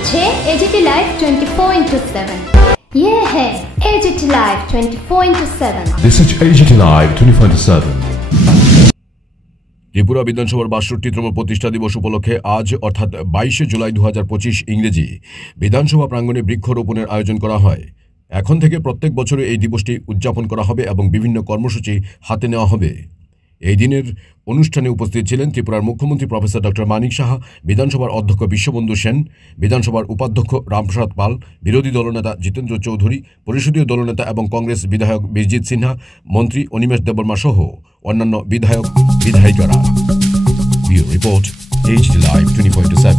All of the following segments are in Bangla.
হচ্ছে এজিটি লাইভ 24/7। ये है AGT Live 24/7। This is AGT Live 24/7। Tripura বিধানসভার ৬২তম প্রতিষ্ঠা দিবস উপলক্ষে আজ অর্থাৎ ২২ জুলাই ২০২৫ ইংরেজি বিধানসভা প্রাঙ্গণে বৃক্ষরোপণের আয়োজন করা হয়। এখন থেকে প্রত্যেক বছরে এই দিবসটি উদযাপন করা হবে এবং বিভিন্ন কর্মসূচি হাতে নেওয়া হবে। এই দিনের অনুষ্ঠানে উপস্থিত ছিলেন ত্রিপুরার মুখ্যমন্ত্রী প্রফেসর ডক্টর মানিক সাহা, বিধানসভার অধ্যক্ষ বিশ্ববন্ধু সেন, বিধানসভার উপাধ্যক্ষ রামপ্রসাদ পাল, বিরোধী দলনেতা জিতেন্দ্র চৌধুরী, পরিষদীয় দলনেতা এবং কংগ্রেস বিধায়ক বীরজিৎ সিনহা, মন্ত্রী অনিমেষ দেববর্মা সহ অন্যান্য বিধায়ক বিধায়িকারা। Report AGT Live 24/7।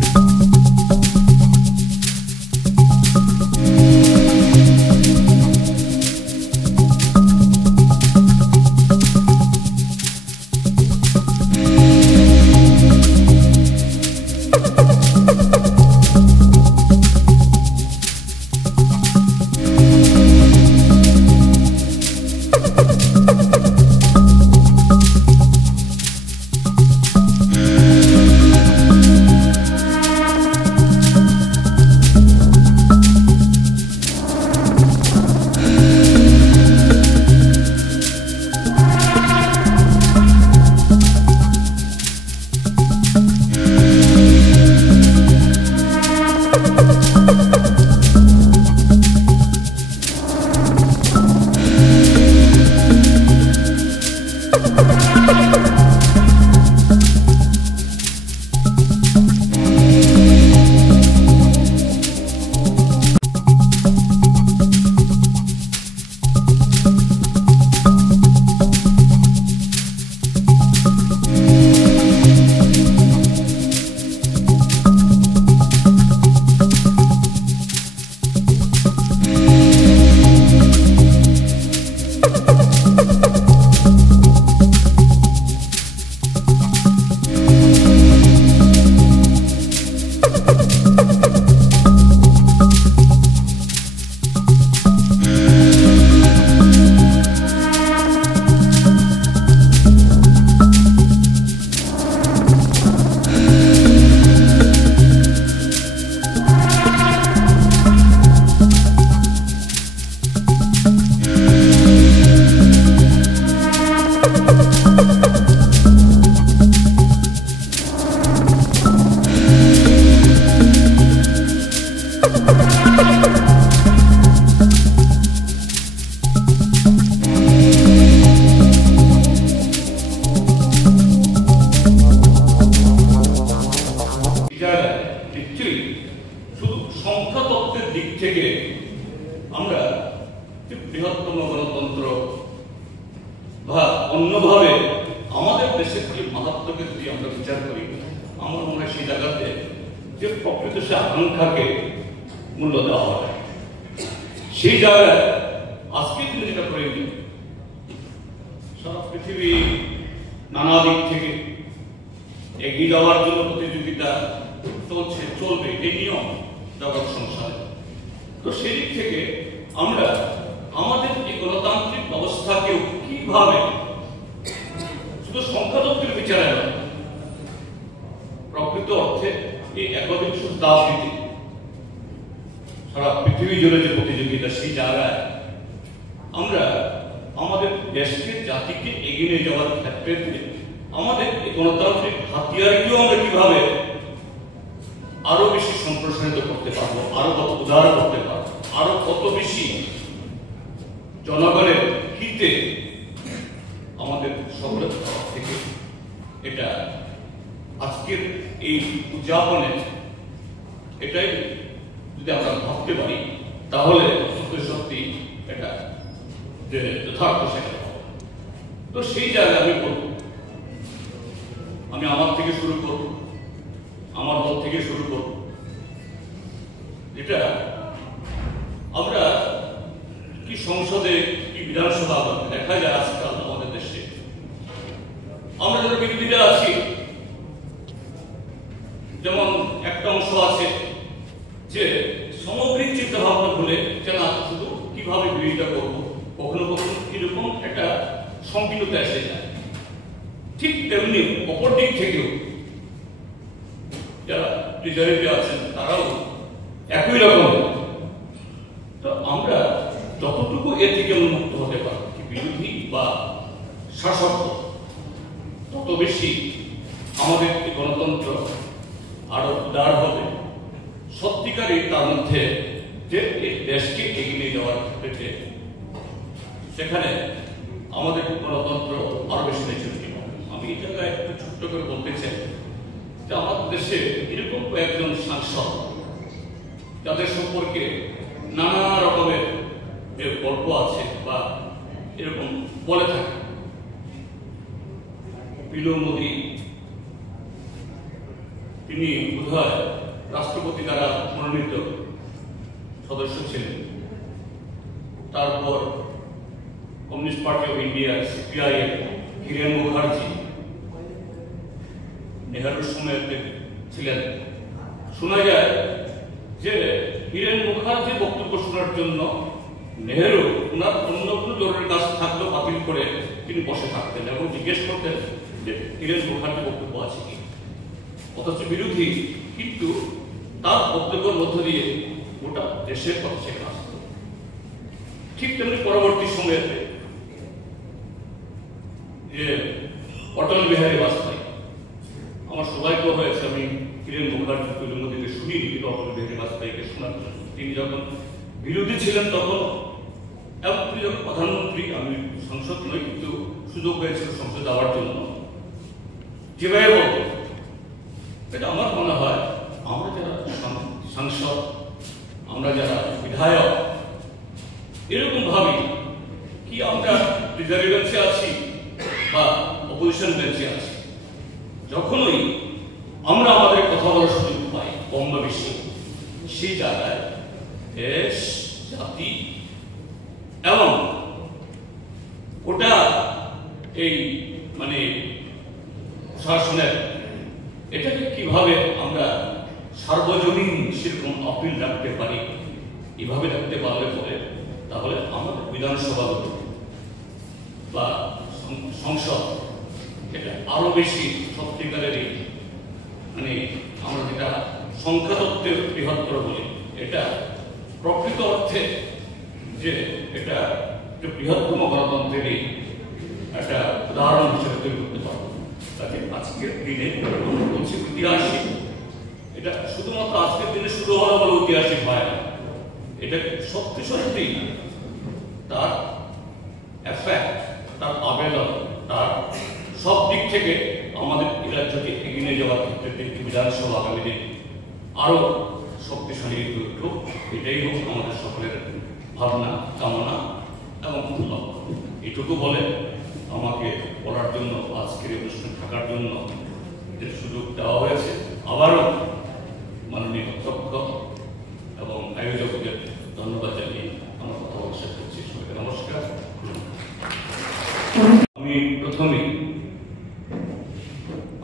সংখ্যাতত্ত্বের দিক থেকে আমরা বৃহত্তম গণতন্ত্র বা অন্যভাবে আমাদের দেশের যে মাহাত্ম্যকে যদি আমরা বিচার করি, আমার মনে হয় সেই জায়গাতে যে প্রকৃত সে আকাঙ্ক্ষাকে মূল্য দেওয়া হয়, সেই জায়গায় আজকে তিনি যেটা করে দিন সারা পৃথিবী নানা দিক থেকে এগিয়ে যাওয়ার জন্য প্রতিযোগিতা চলছে, চলবে, এই নিয়ম জগৎ সংসারে। তো সেদিক থেকে আমরা আমাদের এই গণতান্ত্রিক ব্যবস্থাকে কিভাবে শুধু সংখ্যাতত্ত্বের বিচারে নয়, প্রকৃত অর্থে এই একবিংশ রাজনীতি সারা পৃথিবী জুড়ে যে প্রতিযোগিতা, সেই জায়গায় আমরা আমাদের দেশকে, জাতিকে এগিয়ে নিয়ে যাওয়ার ক্ষেত্রে আমাদের এই গণতান্ত্রিক হাতিয়ারকেও আমরা কিভাবে আরো বেশি সম্প্রসারিত করতে পারবো, আরো কত উদার করতে পারবো, আরো কত বেশি জনগণের হিতে আমাদের সকলের তরফ থেকে এটা আজকের এই উদযাপনে এটাই যদি আমরা ভাবতে পারি, তাহলে সত্যি সত্যি এটা যে যথার্থ সেটা। তো সেই জায়গায় আমি বলবো, আমি আমার থেকে শুরু করব, আমার দল থেকে শুরু করব। এটা আমরা কি সংসদে, কি বিধানসভা দেখা যায় আজকাল আমাদের দেশে, আমরা যারা বিরোধীরা আছি, যেমন একটা অংশ আছে যে সামগ্রিক চিন্তা ভাবনা ভুলে যে না শুধু কিভাবে বিরোধিতা করবো, কখনো কখনো কিরকম একটা সংকীর্ণতা এসে যায়। ঠিক তেমনি অপর দিক থেকেও যারা ট্রেজারিতে আছেন তারাও শাসক তত বেশি আমাদের এই গণতন্ত্র আরো দাঁড় হবে। সত্যিকারই তার মধ্যে যে এই দেশকে এগিয়ে যাওয়ার ক্ষেত্রে সেখানে আমাদের গণতন্ত্র আরো বেশি নেতৃত্ব। আমি এই জায়গায় একটু ছোট্ট করে বলতে চাই যে আমাদের দেশে এরকম কয়েকজন সাংসদ যাদের সম্পর্কে নানা রকমের যে গল্প আছে বা এরকম বলে থাকে। কপিল মোদী, তিনি বোধহয় রাষ্ট্রপতি দ্বারা মনোনীত সদস্য ছিলেন। তারপর communist party of India CPIM Hiren Mukherjee নেহরুর সময়তে ছিলেন। শোনা যায় যে হিরেন মুখার্জি বক্তব্য শোনার জন্য নেহরু ওনার অন্য কোনো জরুরি কাজ থাকলেও বাতিল করে তিনি বসে থাকতেন এবং জিজ্ঞেস করতেন যে হিরেন মুখার্জি বক্তব্য আছে কি। অথচ বিরোধী কিন্তু তার বক্তব্যের মধ্য দিয়ে গোটা দেশের কথা সেখানে আসত। ঠিক তেমনি পরবর্তী সময়ে যে অটল বিহারী বাজপেয়ী, আমার সৌভাগ্য হয়েছে আমি হিরেন মুখার্জি কপিল মোদীকে শুনি, কিন্তু অটল বিহারী বাজপেয়ীকে শোনার জন্য। তিনি যখন বিরোধী ছিলেন তখন এবং তিনি যখন প্রধানমন্ত্রী, আমি সংসদ নই কিন্তু সুযোগ হয়েছিল সংসদ যাওয়ার জন্য, যেভাবে বলতেন এটা আমার মনে হয় আমরা যারা সাংসদ, আমরা যারা বিধায়ক এরকম ভাবি কি আমরা রিজার্ভ বেঞ্চে আছি বা অপোজিশন বেঞ্চে আছি, যখনই আমরা আমাদের কথা বলার সুযোগ পাই কম বা বেশি, সেই জায়গায় দেশ, জাতি এবং ওটা এই মানে শাসনের এটাকে কিভাবে আমরা সার্বজনীন সেরকম আপিল রাখতে পারি, এভাবে রাখতে পারলে পরে তাহলে আমাদের বিধানসভা বা সংসদ এটা আরো বেশি সত্যিকারেরই মানে আমরা যেটা সংখ্যাতত্ত্বের বৃহত্তর বলি, এটা প্রকৃত অর্থে যে এটা বৃহত্তম গণতন্ত্রেরই একটা উদাহরণ হিসেবে তৈরি করতে পারবো। তাকে আজকের দিনে বলছি ঐতিহাসিক, এটা শুধুমাত্র আজকের দিনে শুরু হওয়া বলে ঐতিহাসিক হয় না, এটা সত্যি সত্যি তার এফেক্ট, তার আবেদন, তার সব দিক থেকে আমাদের এই রাজ্যকে এগিয়ে যাওয়ার ক্ষেত্রে বিধানসভা আগামী দিন আরো শক্তিশালী হয়ে উঠুক, এটাই হোক আমাদের সকলের ভাবনা, কামনা এবং লক্ষ্য। এইটুকু বলে আমাকে বলার জন্য, আজকের অনুষ্ঠানে থাকার জন্য যে সুযোগ দেওয়া হয়েছে, আবারও মাননীয় অধ্যক্ষ এবং আয়োজকদের ধন্যবাদ জানিয়ে আমার কথা বলা শেষ করছি। সবাইকে নমস্কার। আমি প্রথমে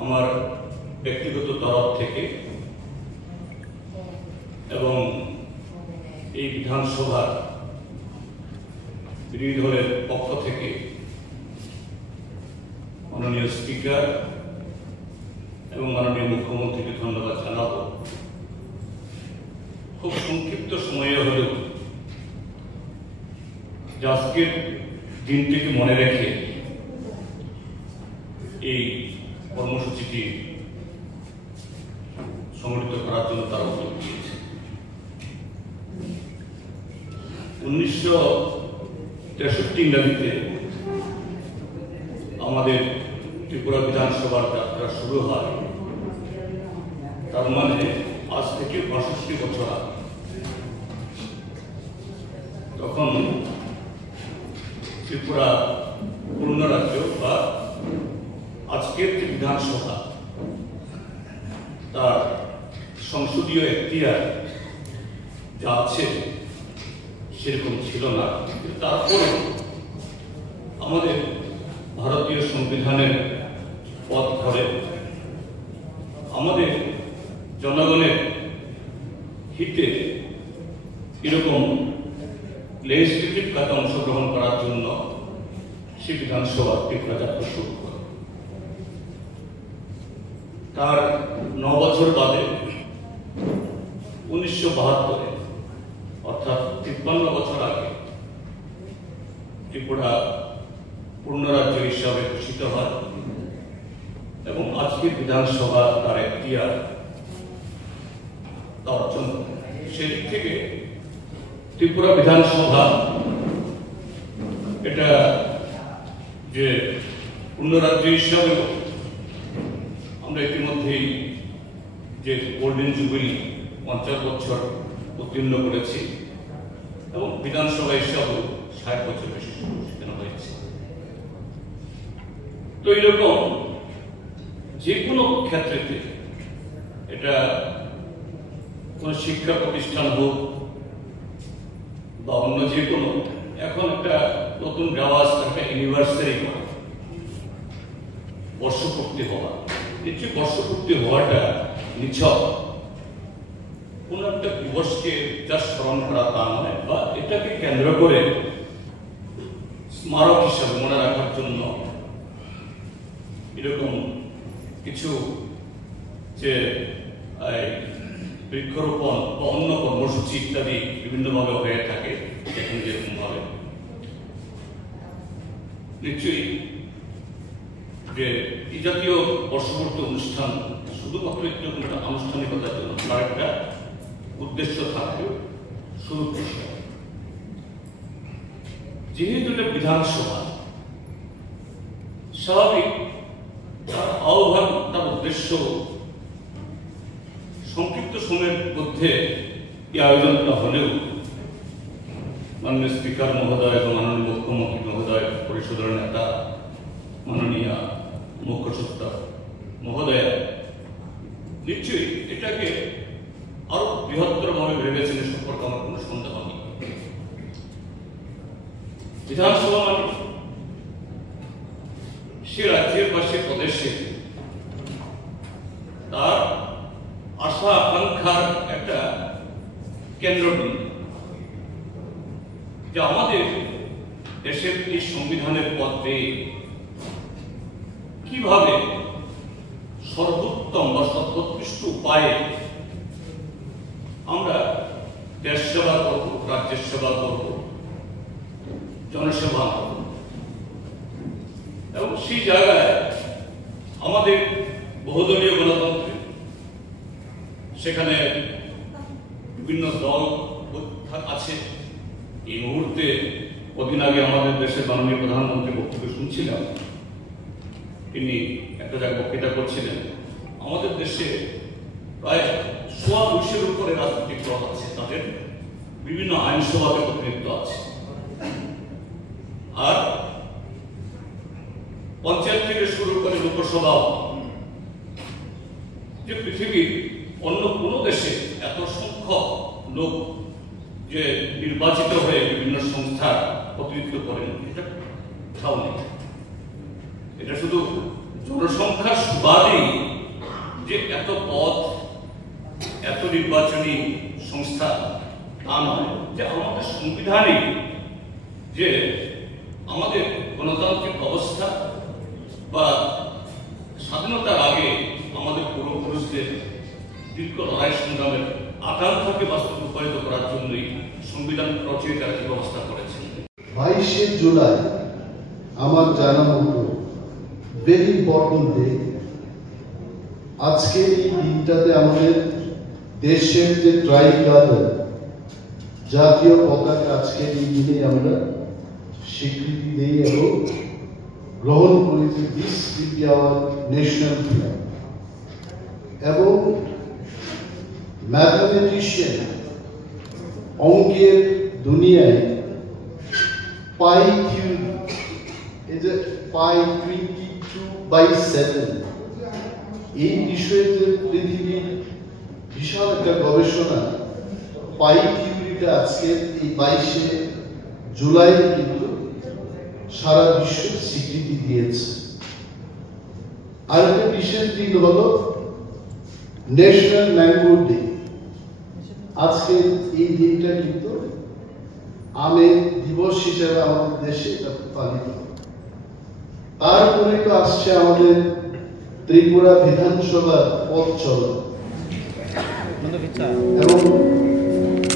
আমার ব্যক্তিগত তরফ থেকে এবং এই বিধানসভার বিরোধী দলের পক্ষ থেকে মাননীয় স্পিকার এবং মাননীয় মুখ্যমন্ত্রীকে ধন্যবাদ জানাবো। খুব সংক্ষিপ্ত সময়ে হলেও আজকের দিনটিকে মনে রেখে এই কর্মসূচিটি সংগঠিত করার জন্য তারা উদ্যোগ নিয়েছে। 1963 ইংরেজিতে আমাদের ত্রিপুরা বিধানসভার যাত্রা শুরু হয়, তার মানে আজ থেকে 65 বছর আগে। তখন ত্রিপুরা পূর্ণ রাজ্য বা আজকের যে বিধানসভা তার সংসদীয় এখতিয়ার যা আছে সেরকম ছিল না। তারপরে আমাদের ভারতীয় সংবিধানের পথ ধরে আমাদের জনগণের হিতে এরকম লেজিসলেটিভ কাজে অংশগ্রহণ করার জন্য সে বিধানসভা ত্রিপুরা যাত্রা শুরু করে। তার 9 বছর বাদে 1972 অর্থাৎ 53 বছর আগে ত্রিপুরা পূর্ণরাজ্য হিসাবে ঘোষিত হয় এবং আজকে বিধানসভা তার এখতিয়ার অর্জন করে। সেদিক থেকে ত্রিপুরা বিধানসভা এটা যে পূর্ণরাজ্য হিসাবে আমরা ইতিমধ্যেই যে গোল্ডেন জুবিলি 50 বছর উত্তীর্ণ করেছি এবং বিধানসভা হিসাবেও 60 বছর বেশি সেখানে হয়েছে। তো এইরকম যে কোনো ক্ষেত্রেতে এটা কোন শিক্ষা প্রতিষ্ঠান হোক বা অন্য যে কোনো, এখন একটা নতুন রেওয়াজ, একটা ইউনিভার্সারি বর্ষপূর্তি হওয়া, নিশ্চয়ই বর্ষপূর্তি হওয়াটা নিছক কোন একটা দিবসকে যা স্মরণ করা তা নয়, বা এটাকে কেন্দ্র করে স্মারক হিসাবে মনে রাখার জন্য এরকম কিছু যে বৃক্ষরোপণ বা অন্য কর্মসূচি ইত্যাদি বিভিন্নভাবে হয়ে থাকে, এখন যেরকম ভাবে নিশ্চয়ই যে এই জাতীয় বর্ষপূর্তি অনুষ্ঠান শুধুমাত্র একটু আনুষ্ঠানিকতার জন্য, তার একটা উদ্দেশ্য থাকবে শুরু করতে। যেহেতু এটা বিধানসভা, স্বাভাবিক তার আহ্বান, তার উদ্দেশ্য সংক্ষিপ্ত সময়ের মধ্যে এই আয়োজনটা হলেও মাননীয় স্পিকার মহোদয় এবং মাননীয় মুখ্যমন্ত্রী মহোদয়, পরিষদের নেতা মাননীয় মুখ্য সচিব মহোদয় নিশ্চয়ই এটাকে আরো বৃহত্তরভাবে ভেবেছেন, সম্পর্কে আমার কোনো সন্দেহ নেই। বিধানসভা মানে সে রাজ্যের বা সে প্রদেশে তার আশা আকাঙ্ক্ষার একটা কেন্দ্রবিন্দু, যে আমাদের দেশের এই সংবিধানের পথে কিভাবে সর্বোত্তম বা সর্বোৎকৃষ্ট উপায়ে আমরা দেশ সেবা করব, রাজ্যের সেবা করব, জনসেবা করব। এবং সেই জায়গায় আমাদের বহুদলীয় গণতন্ত্র, সেখানে বিভিন্ন দল আছে। এই মুহূর্তে কদিন আগে আমাদের দেশের মাননীয় প্রধানমন্ত্রী বক্তব্য শুনছিলাম, তিনি একটা জায়গায় বক্তৃতা করছিলেন। আমাদের দেশে প্রায় 200 উপরে রাজনৈতিক দল আছে, তাদের বিভিন্ন আইনসভাতে প্রতিনিধিত্ব আছে। আর পঞ্চায়েত থেকে শুরু করে লোকসভা, যে পৃথিবীর অন্য কোন দেশে এত সংখ্যক লোক যে নির্বাচিত হয়ে বিভিন্ন সংস্থার প্রতিনিধিত্ব করেন, এটা কোথাও নেই। এটা শুধু জনসংখ্যার সুবাদেই যে এত পদ, এত নির্বাচনী সংস্থা তা নয়, যে আমাদের সংবিধানে যে আমাদের গণতান্ত্রিক অবস্থা বা স্বাধীনতার আগে আমাদের পূর্বপুরুষদের দীর্ঘ লড়াই সংগ্রামের আকাঙ্ক্ষাকে বাস্তব রূপায়িত করার জন্যই সংবিধান রচয়িতারা কি ব্যবস্থা করেছেন। 22 জুলাই আমার জানা মতো ভেরি ইম্পর্টেন্ট ডে। আজকে এই দিনটাতে আমাদের দেশের যে ট্রাইকালার জাতীয় পতাকা আজকের এই দিনে আমরা স্বীকৃতি দিই এবং গ্রহণ করি যে this will be our national flag. এবং ম্যাথমেটিশিয়ান অঙ্কের দুনিয়ায় পাই থিওরি, এই যে পাই 22/7, এই বিষয়ে যে পৃথিবীর বিশাল একটা গবেষণা, পাই থিওরিটা আজকে এই 22 জুলাই কিন্তু সারা বিশ্ব স্বীকৃতি দিয়েছে। আর একটা বিশেষ দিন হলো ন্যাশনাল ম্যাঙ্গো ডে। আজকে এই দিনটা কিন্তু আমের দিবস হিসেবে আমাদের দেশে এটা পালিত। তারপরে তো আসছে আমাদের ত্রিপুরা বিধানসভার পথ চলা, এবং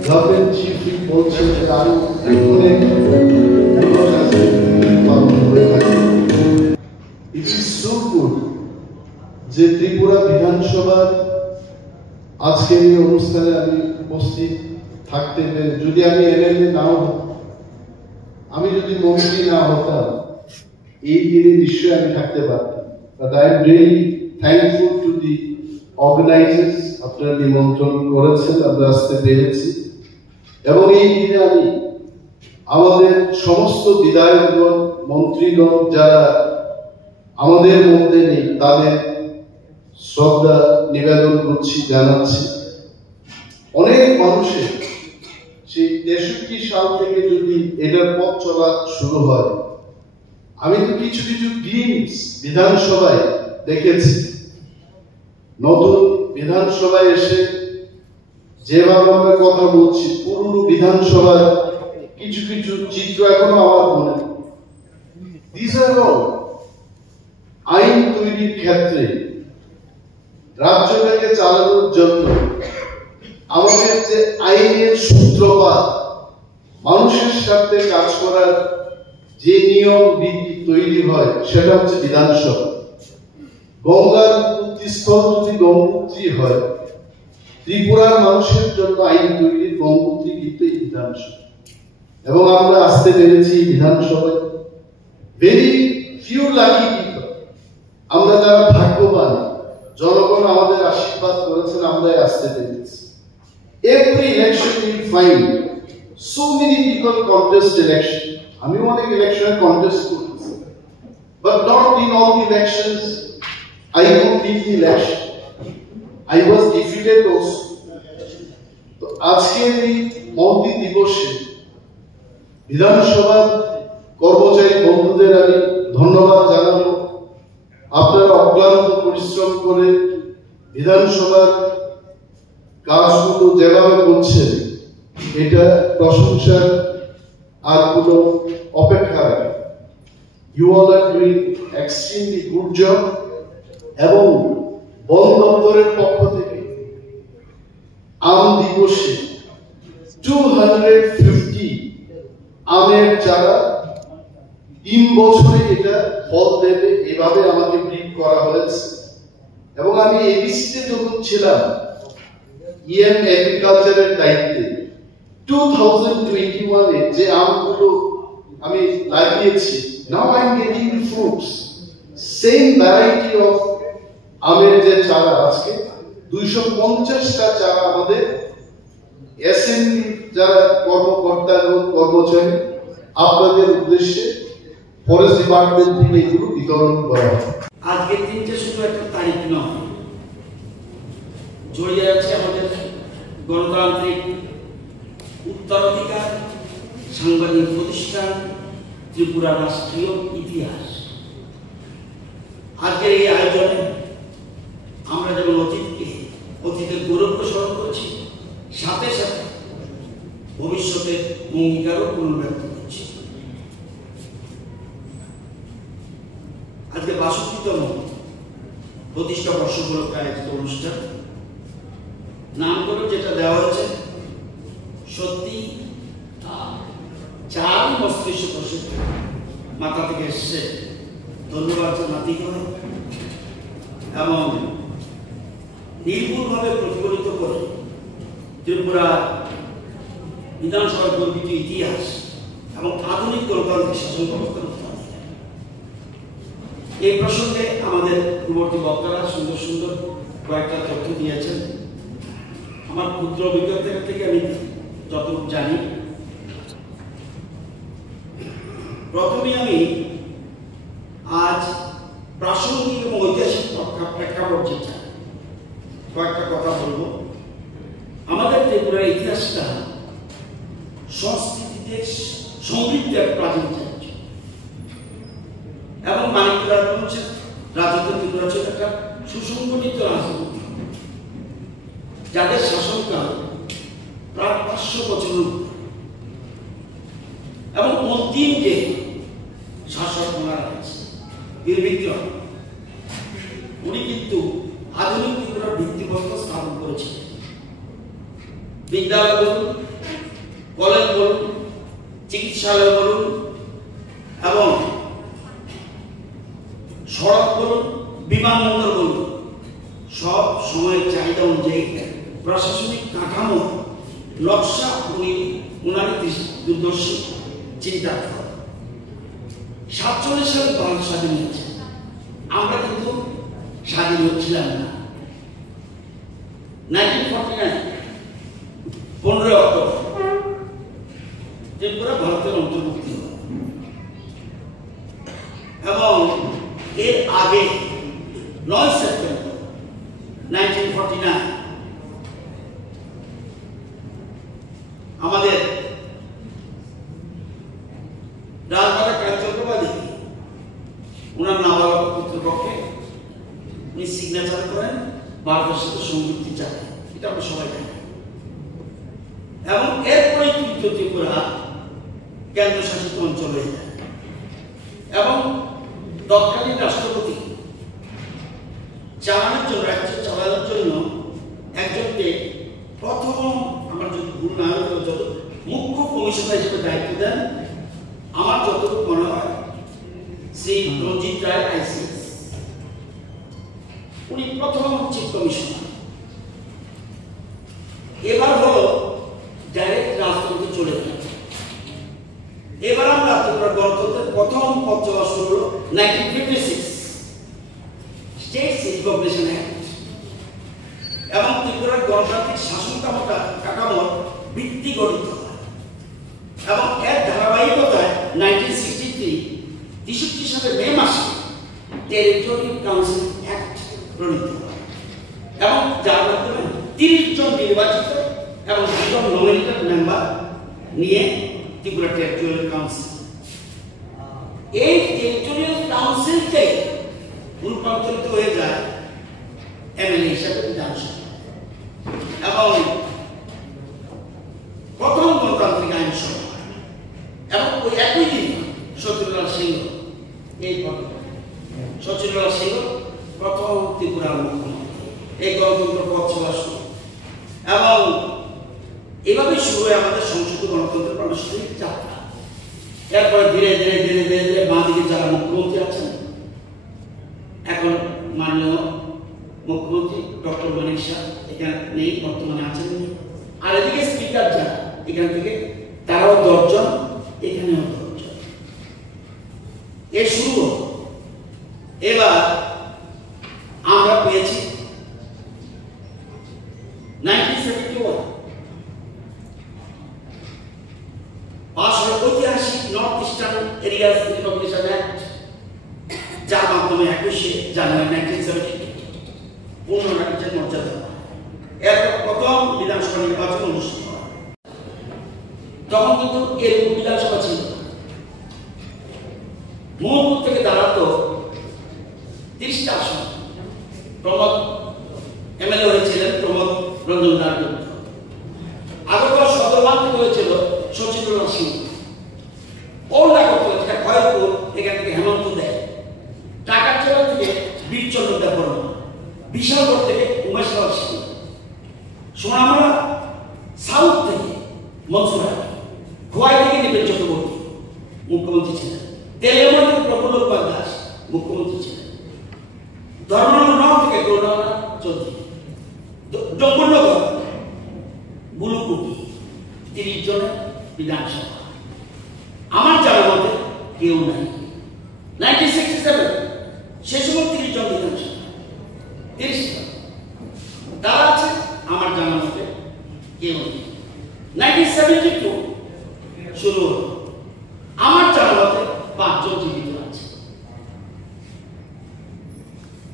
গভর্নমেন্ট চিফ বলছে যে আরো অনেক পালন হয়ে থাকে। যে ত্রিপুরা বিধানসভার আজকের এই অনুষ্ঠানে আমি উপস্থিত থাকতে পেরে, যদি আমি এমএলএ নাও হতাম, আমি যদি মন্ত্রী না হতাম, এই দিনে নিশ্চয়ই আমি থাকতে পারতাম। But I am really thankful to the organisers, আপনারা নিমন্ত্রণ করেছেন, আমরা আসতে পেরেছি। এবং এই দিনে আমি আমাদের সমস্ত বিধায়কগণ, মন্ত্রীগণ যারা আমাদের মধ্যে নেই, তাদের শ্রদ্ধা নিবেদন করছি, জানাচ্ছি। অনেক মানুষের সেই 63 সাল থেকে যদি এটার পথ চলা শুরু হয়, আমি তো কিছু কিছু গ্লিমস বিধানসভায় দেখেছি। নতুন বিধানসভায় এসে যেভাবে আমরা কথা বলছি, পুরনো বিধানসভার কিছু কিছু চিত্র এখনো আমার মনে। These are all আইন তৈরির ক্ষেত্রে রাজ্যটাকে চালানোর জন্য আমাদের যে আইনের সূত্রপাত, মানুষের সাথে কাজ করার যে নিয়ম বিধি তৈরি হয়, সেটা হচ্ছে বিধানসভা। গঙ্গার উৎপত্তিস্থল যদি গঙ্গোত্রী হয়, ত্রিপুরার মানুষের জন্য আইন তৈরির গঙ্গোত্রী কিন্তু এই বিধানসভা। এবং আমরা আসতে পেরেছি বিধানসভায়। ভেরি ফিউ লাকি পিপল, আমরা যারা ভাগ্যবান, জনগণ আমাদের আশীর্বাদ করেছেন, আমরাই আসতে পেরেছি। Every election you find so many people contest election. আমি অনেক ইলেকশনে কন্টেস্ট করেছি, but not in all the elections I could win the election. I was defeated also. তো আজকের এই মন্ত্রী দিবসে বিধানসভার কর্মচারী বন্ধুদের আমি ধন্যবাদ জানাবো। আপনারা অক্লান্ত পরিশ্রম করে বিধানসভার কাজগুলো যেভাবে করছেন, এটা প্রশংসার আর কোনো অপেক্ষা রাখে। You all are doing extremely good job. এবং বন দপ্তরের পক্ষ থেকে আম দিবসে 250 আমের চারা 3 বছরে এটা ফল দেবে, এভাবে আমাকে ব্রিফ করা হয়েছে। এবং আমি এবিসিতে যখন ছিলাম, ইএম এগ্রিকালচারের দায়িত্বে, 2021 এ যে আমগুলো আমি লাগিয়েছি, now I am getting the fruits. Same variety of আমের যে চারা, আজকে 250টা চারা আমাদের এসএমবি যারা কর্মকর্তা এবং কর্মচারী, আপনাদের উদ্দেশ্যে ফরেস্ট ডিপার্টমেন্ট থেকে এগুলো বিতরণ করা হয়। আজকের দিনটা শুধু একটা তারিখ নয়, জড়িয়ে আছে আমাদের গণতান্ত্রিক উত্তরাধিকার, সাংবাদিক প্রতিষ্ঠান, ত্রিপুরা রাষ্ট্রীয় ইতিহাস। আজকের এই আয়োজনে আমরা যেমন অতীতের গৌরবকে স্মরণ করছি, সাথে সাথে ভবিষ্যতের অঙ্গীকারও পুনর্ব্যক্ত করছি। আজকে ৬২তম প্রতিষ্ঠা বর্ষ উপলক্ষে আয়োজিত অনুষ্ঠান, নামকরণ যেটা দেওয়া হয়েছে, সত্যি চার মস্তিষ্ক প্রসিদ্ধ মাথা থেকে এসছে, ধন্যবাদ জানাতে হয়। এবং নির্ভুলভাবে প্রতিফলিত করে ত্রিপুরা বিধানসভার গর্বিত ইতিহাস এবং আধুনিক গণতান্ত্রিক শাসন ব্যবস্থার উত্থান। এই প্রসঙ্গে আমাদের পূর্ববর্তী বক্তারা সুন্দর সুন্দর কয়েকটা তথ্য দিয়েছেন। আমার ক্ষুদ্র অভিজ্ঞতা থেকে আমি যতটুকু জানি, প্রথমে আমি আজ প্রাসঙ্গিক এবং ঐতিহাসিক প্রেক্ষাপট যেটা কয়েকটা কথা বলবো। আমাদের ত্রিপুরার ইতিহাসটা সংস্কৃতিতে সমৃদ্ধ এক প্রাচীন রাজ্য, এবং মানিকপুর রাজত্ব ত্রিপুরা ছিল একটা সুসংগঠিত রাজনীতি, যাদের শাসনকাল প্রায় 500 বছর, এবং অন্তিম যে শাসক ওনারা আছে বীরবিক্রম, উনি কিন্তু আধুনিক ত্রিপুরার ভিত্তিপ্রস্তর স্থাপন করেছিলেন। বিদ্যালয় বলুন, কলেজ বলুন, চিকিৎসালয় বলুন, এবং সড়ক বলুন, বিমানবন্দর বলুন, সব সময়ের চাহিদা অনুযায়ী প্রশাসনিক কাঠামো নকশা উনারই দূরদর্শী চিন্তা 47 সালে ভারত স্বাধীন হয়েছে, আমরা কিন্তু স্বাধীন হচ্ছিলাম না। 1949 15 অক্টোবর ত্রিপুরা ভারতের অন্তর্ভুক্তি হয় এবং এর আগে 9 সেপ্টেম্বর 1949 আমাদের রাজমাতা কাঞ্চনপ্রভা ওনার নাবালক পুত্রপক্ষে উনি সিগনেচার করেন ভারতের সাথে সংযুক্তি চান, এটা আমরা সবাই জানি। এবং এরপরে ত্রিপুরা কেন্দ্রশাসিত অঞ্চল হয়ে যায় এবং তৎকালীন রাষ্ট্রপতি চালানোর জন্য রাজ্য চালানোর জন্য একজনকে প্রথম আমার যদি ভুল না হয় যত মুখ্য কমিশনার হিসেবে দায়িত্ব দেন আমার যতটুকু মনে হয় শ্রী রঞ্জিত রায় আইসিএস, উনি প্রথম চিফ কমিশনার। এবার হলো ডাইরেক্ট রাজতন্ত্রে চলে গেল। এবার আমরা ত্রিপুরা গণতন্ত্রের প্রথম পথ চলা শুরু হলো 1956 স্টেট রিকগনিশন অ্যাক্ট এবং ত্রিপুরার গণতান্ত্রিক শাসন কাঠামোর ভিত্তি গঠিত হয় এবং এর ধারাবাহিকতায় 1963 সালে মে মাসে টেরিটোরিয়াল কাউন্সিল অ্যাক্ট প্রণীত হয় এবং যার মাধ্যমে 30 জন নির্বাচিত এবং 2 জন নমিনেটেড মেম্বার নিয়ে ত্রিপুরা টেরিটোরিয়াল কাউন্সিল, এই টেরিটোরিয়াল কাউন্সিলকে রূপান্তরিত হয়ে যায় এমএলএ হিসাবে বিধানসভা এবং প্রথম গণতান্ত্রিক আইনসভা এবং ওই একই দিন সচিবলাল সিংহ সচিবলাল সিংহ প্রথম ত্রিপুরার মুখ্যমন্ত্রী। এই গণতন্ত্র পথ চলা শুরু এবং এভাবে শুরু হয় আমাদের সংসদীয় গণতন্ত্রের প্রাণাশ্রমিক যাত্রা। এরপরে ধীরে ধীরে ধীরে ধীরে ধীরে বাঁ দিকে যারা মুখ্যমন্ত্রী আছেন এখন মাননীয় মুখ্যমন্ত্রী ডক্টর মানিক শাহ এখানে নেই, বর্তমানে আছেন, আর এদিকে স্পিকার যারা এখান থেকে তারাও 10 জন, এখানেও 10 জন। এর শুরু এবার আমরা পেয়েছি 1971 পাশ হয় ঐতিহাসিক north eastern areas recognition act, যার মাধ্যমে 21 জানুয়ারি 1972 পূর্ণ রাজ্যের মর্যাদা পায়। এরপর প্রথম বিধানসভা নির্বাচন অনুষ্ঠিত হয়। তখন কিন্তু এরকম বিধানসভা ছিল মোহনপুর থেকে দাঁড়াতো 30টা আসন। প্রমোদ এমএলএ হয়েছিলেন প্রমোদ রঞ্জন দাসগুপ্ত। আগরতলা সদরবান থেকে হয়েছিল সচিবলাল সিংহ। ওল্ডা করতে যেটা খয়রপুর এখান থেকে হেমন্ত দেয়, টাকারচলা থেকে বীরচন্দ্র দেববর্মা, বিশালগড় থেকে উমেশলাল সিংহ, সোনামুড়া সাউথ থেকে মনসুর আলী, খোয়াই থেকে নিবেন চক্রবর্তী মুখ্যমন্ত্রী ছিলেন, তেলেঙ্গানা থেকে প্রফুল্ল কুমার দাস মুখ্যমন্ত্রী ছিলেন, ধর্মনগর নগর থেকে করুণানাথ চৌধুরী, ডম্বুরনগর বুলুকুটি, 30 জনের বিধানসভা। আমার জানা মতে কেউ নাই। 1967 সে সময় 30 জন বিধানসভা, 30 জন তারা আছে আমার জানা মতে কেউ নেই। 1972 শুরু হলো, আমার জানা মতে 5 জন জীবিত আছে।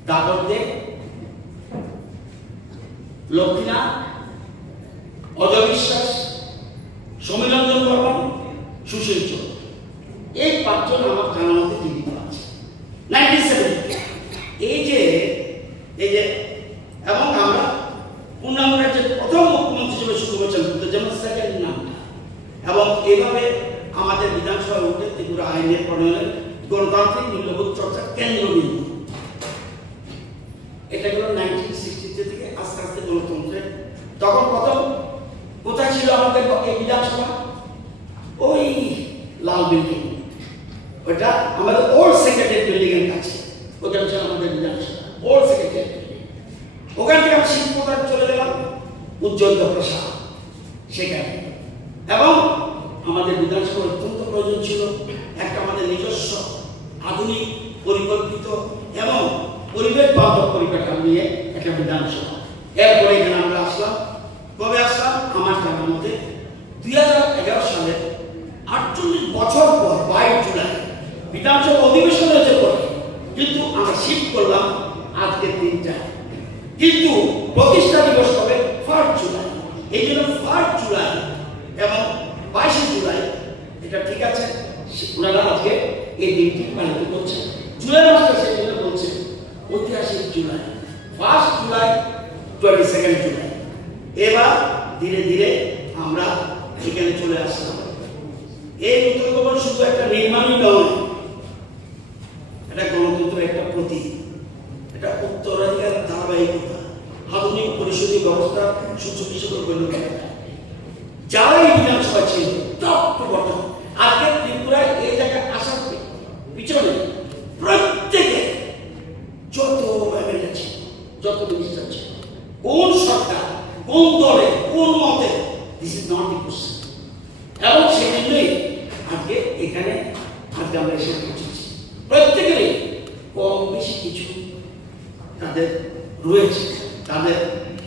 তারপর লক্ষ্মীনাথ, অজয় বিশ্বাস, সমীরঞ্জন বর্মন, সুশীল চৌধুরী, এই 5 জন আমার জানা মতে জীবিত আছে। 1970 এই যে এবং আমরা পূর্ণাঙ্গ রাজ্যের প্রথম মুখ্যমন্ত্রী হিসেবে শুরু করেছেন যেমন সেকেন্ড নামটা এবং এইভাবে আমাদের বিধানসভা উঠে ত্রিপুরা আইনের প্রণয়নের গণতান্ত্রিক মূল্যবোধ চর্চার কেন্দ্রবিন্দু। এটা গেল 1963 থেকে আস্তে আস্তে গণতন্ত্রের। তখন প্রথম কোথায় ছিল আমাদের এই বিধানসভা? ওই লাল বিল্ডিং, ওটা আমাদের ওল্ড সেক্রেটারি বিল্ডিং এর কাছে, ওটা ছিল আমাদের বিধানসভা ওল্ড সেক্রেটারি বিল্ডিং। চৌদ্দ প্রসাদ সেখানে। এবং আমাদের বিধানসভা অত্যন্ত প্রয়োজন ছিল একটা আমাদের নিজস্ব আধুনিক পরিকল্পিত এবং পরিবেশ বান্ধব পরিকাঠামো নিয়ে একটা বিধানসভা। এরপরে এখানে আমরা আসলাম। কবে আসলাম? আমার জানার মধ্যে 2011 সালে 48 বছর পর 22 জুলাই বিধানসভা অধিবেশন হয়েছে পরে, কিন্তু আমরা শিফট করলাম আজকে 3টা, কিন্তু প্রতিষ্ঠা দিবস হবে 1 জুলাই। এই জন্য 1 জুলাই এবং 22 জুলাই এটা ঠিক আছে, ওনারা আজকে এই দিনটি পালিত করছে। জুলাই মাসটা সেই জন্য বলছে ঐতিহাসিক জুলাই, 1 জুলাই 22 জুলাই। এবার ধীরে ধীরে আমরা এখানে চলে আসলাম। এই নতুন ভবন শুধু একটা নির্মাণই নয়, এটা গণতন্ত্রের একটা প্রতীক, এটা উত্তরাধিকারের ধারাবাহিকতা, আধুনিক পরিষদীয় ব্যবস্থা সূচক হিসেবে পরিণত হয়। যারা এই বিধানসভা ছিল টপ টু বটম, আজকে ত্রিপুরায় এই জায়গায় আসার পিছনে প্রত্যেকে যত এমএলএ ছিল, যত মিনিস্টার ছিল, কোন সরকার, কোন দলে, কোন মতে, this is not the question. এবং সেই জন্যই আজকে এখানে আজকে আমরা এসে পৌঁছেছি। প্রত্যেকেরই কম বেশি কিছু তাদের রয়েছে, তাদের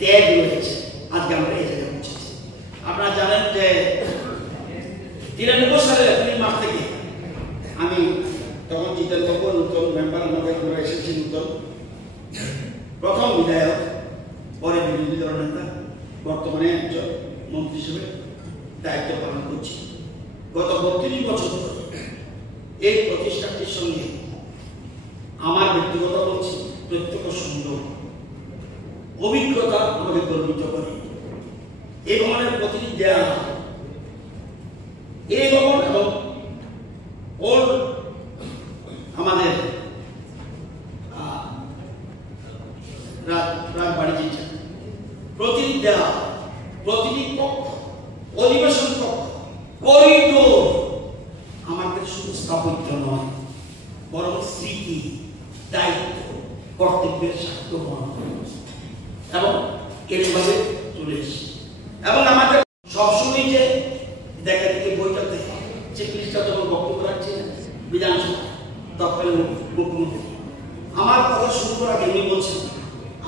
ত্যাগ রয়েছে, আজকে আমরা এই জায়গায় পৌঁছেছি। আপনারা জানেন যে 93 সালের এপ্রিল মাস থেকে আমি তখন জিতেন তখন নতুন মেম্বার আমাদের আমরা এসেছি, নতুন প্রথম বিধায়ক, পরে বিরোধী দল নেতা, বর্তমানে একজন মন্ত্রী হিসেবে দায়িত্ব পালন করছি। গত 32 বছর ধরে এই প্রতিষ্ঠানটির সঙ্গে আমার ব্যক্তিগত বলছি প্রত্যক্ষ সংযোগ, অভিজ্ঞতা আমাকে গর্বিত করে। এই ভবনের প্রতিটি দেয়াল, এই ভবন এবং ওল্ড আমাদের রাজবাড়ি, প্রতিটি দেয়াল, প্রতিটি কক্ষ, অধিবেশন কক্ষ, করিডোর আমাদের শুধু স্থাপত্য নয়, বরং স্মৃতি, দায়িত্ব, কর্তব্যের সাক্ষ্য বহন করে এবং এইভাবে চলে এসেছে। এবং আমাদের সবসময় যে দেখা দেখি বইটাতে চিফ মিনিস্টার যখন বক্তব্য রাখছিলেন বিধানসভা, তৎকালীন মুখ্যমন্ত্রী আমার কথা শুরু করার আগে উনি বলছেন,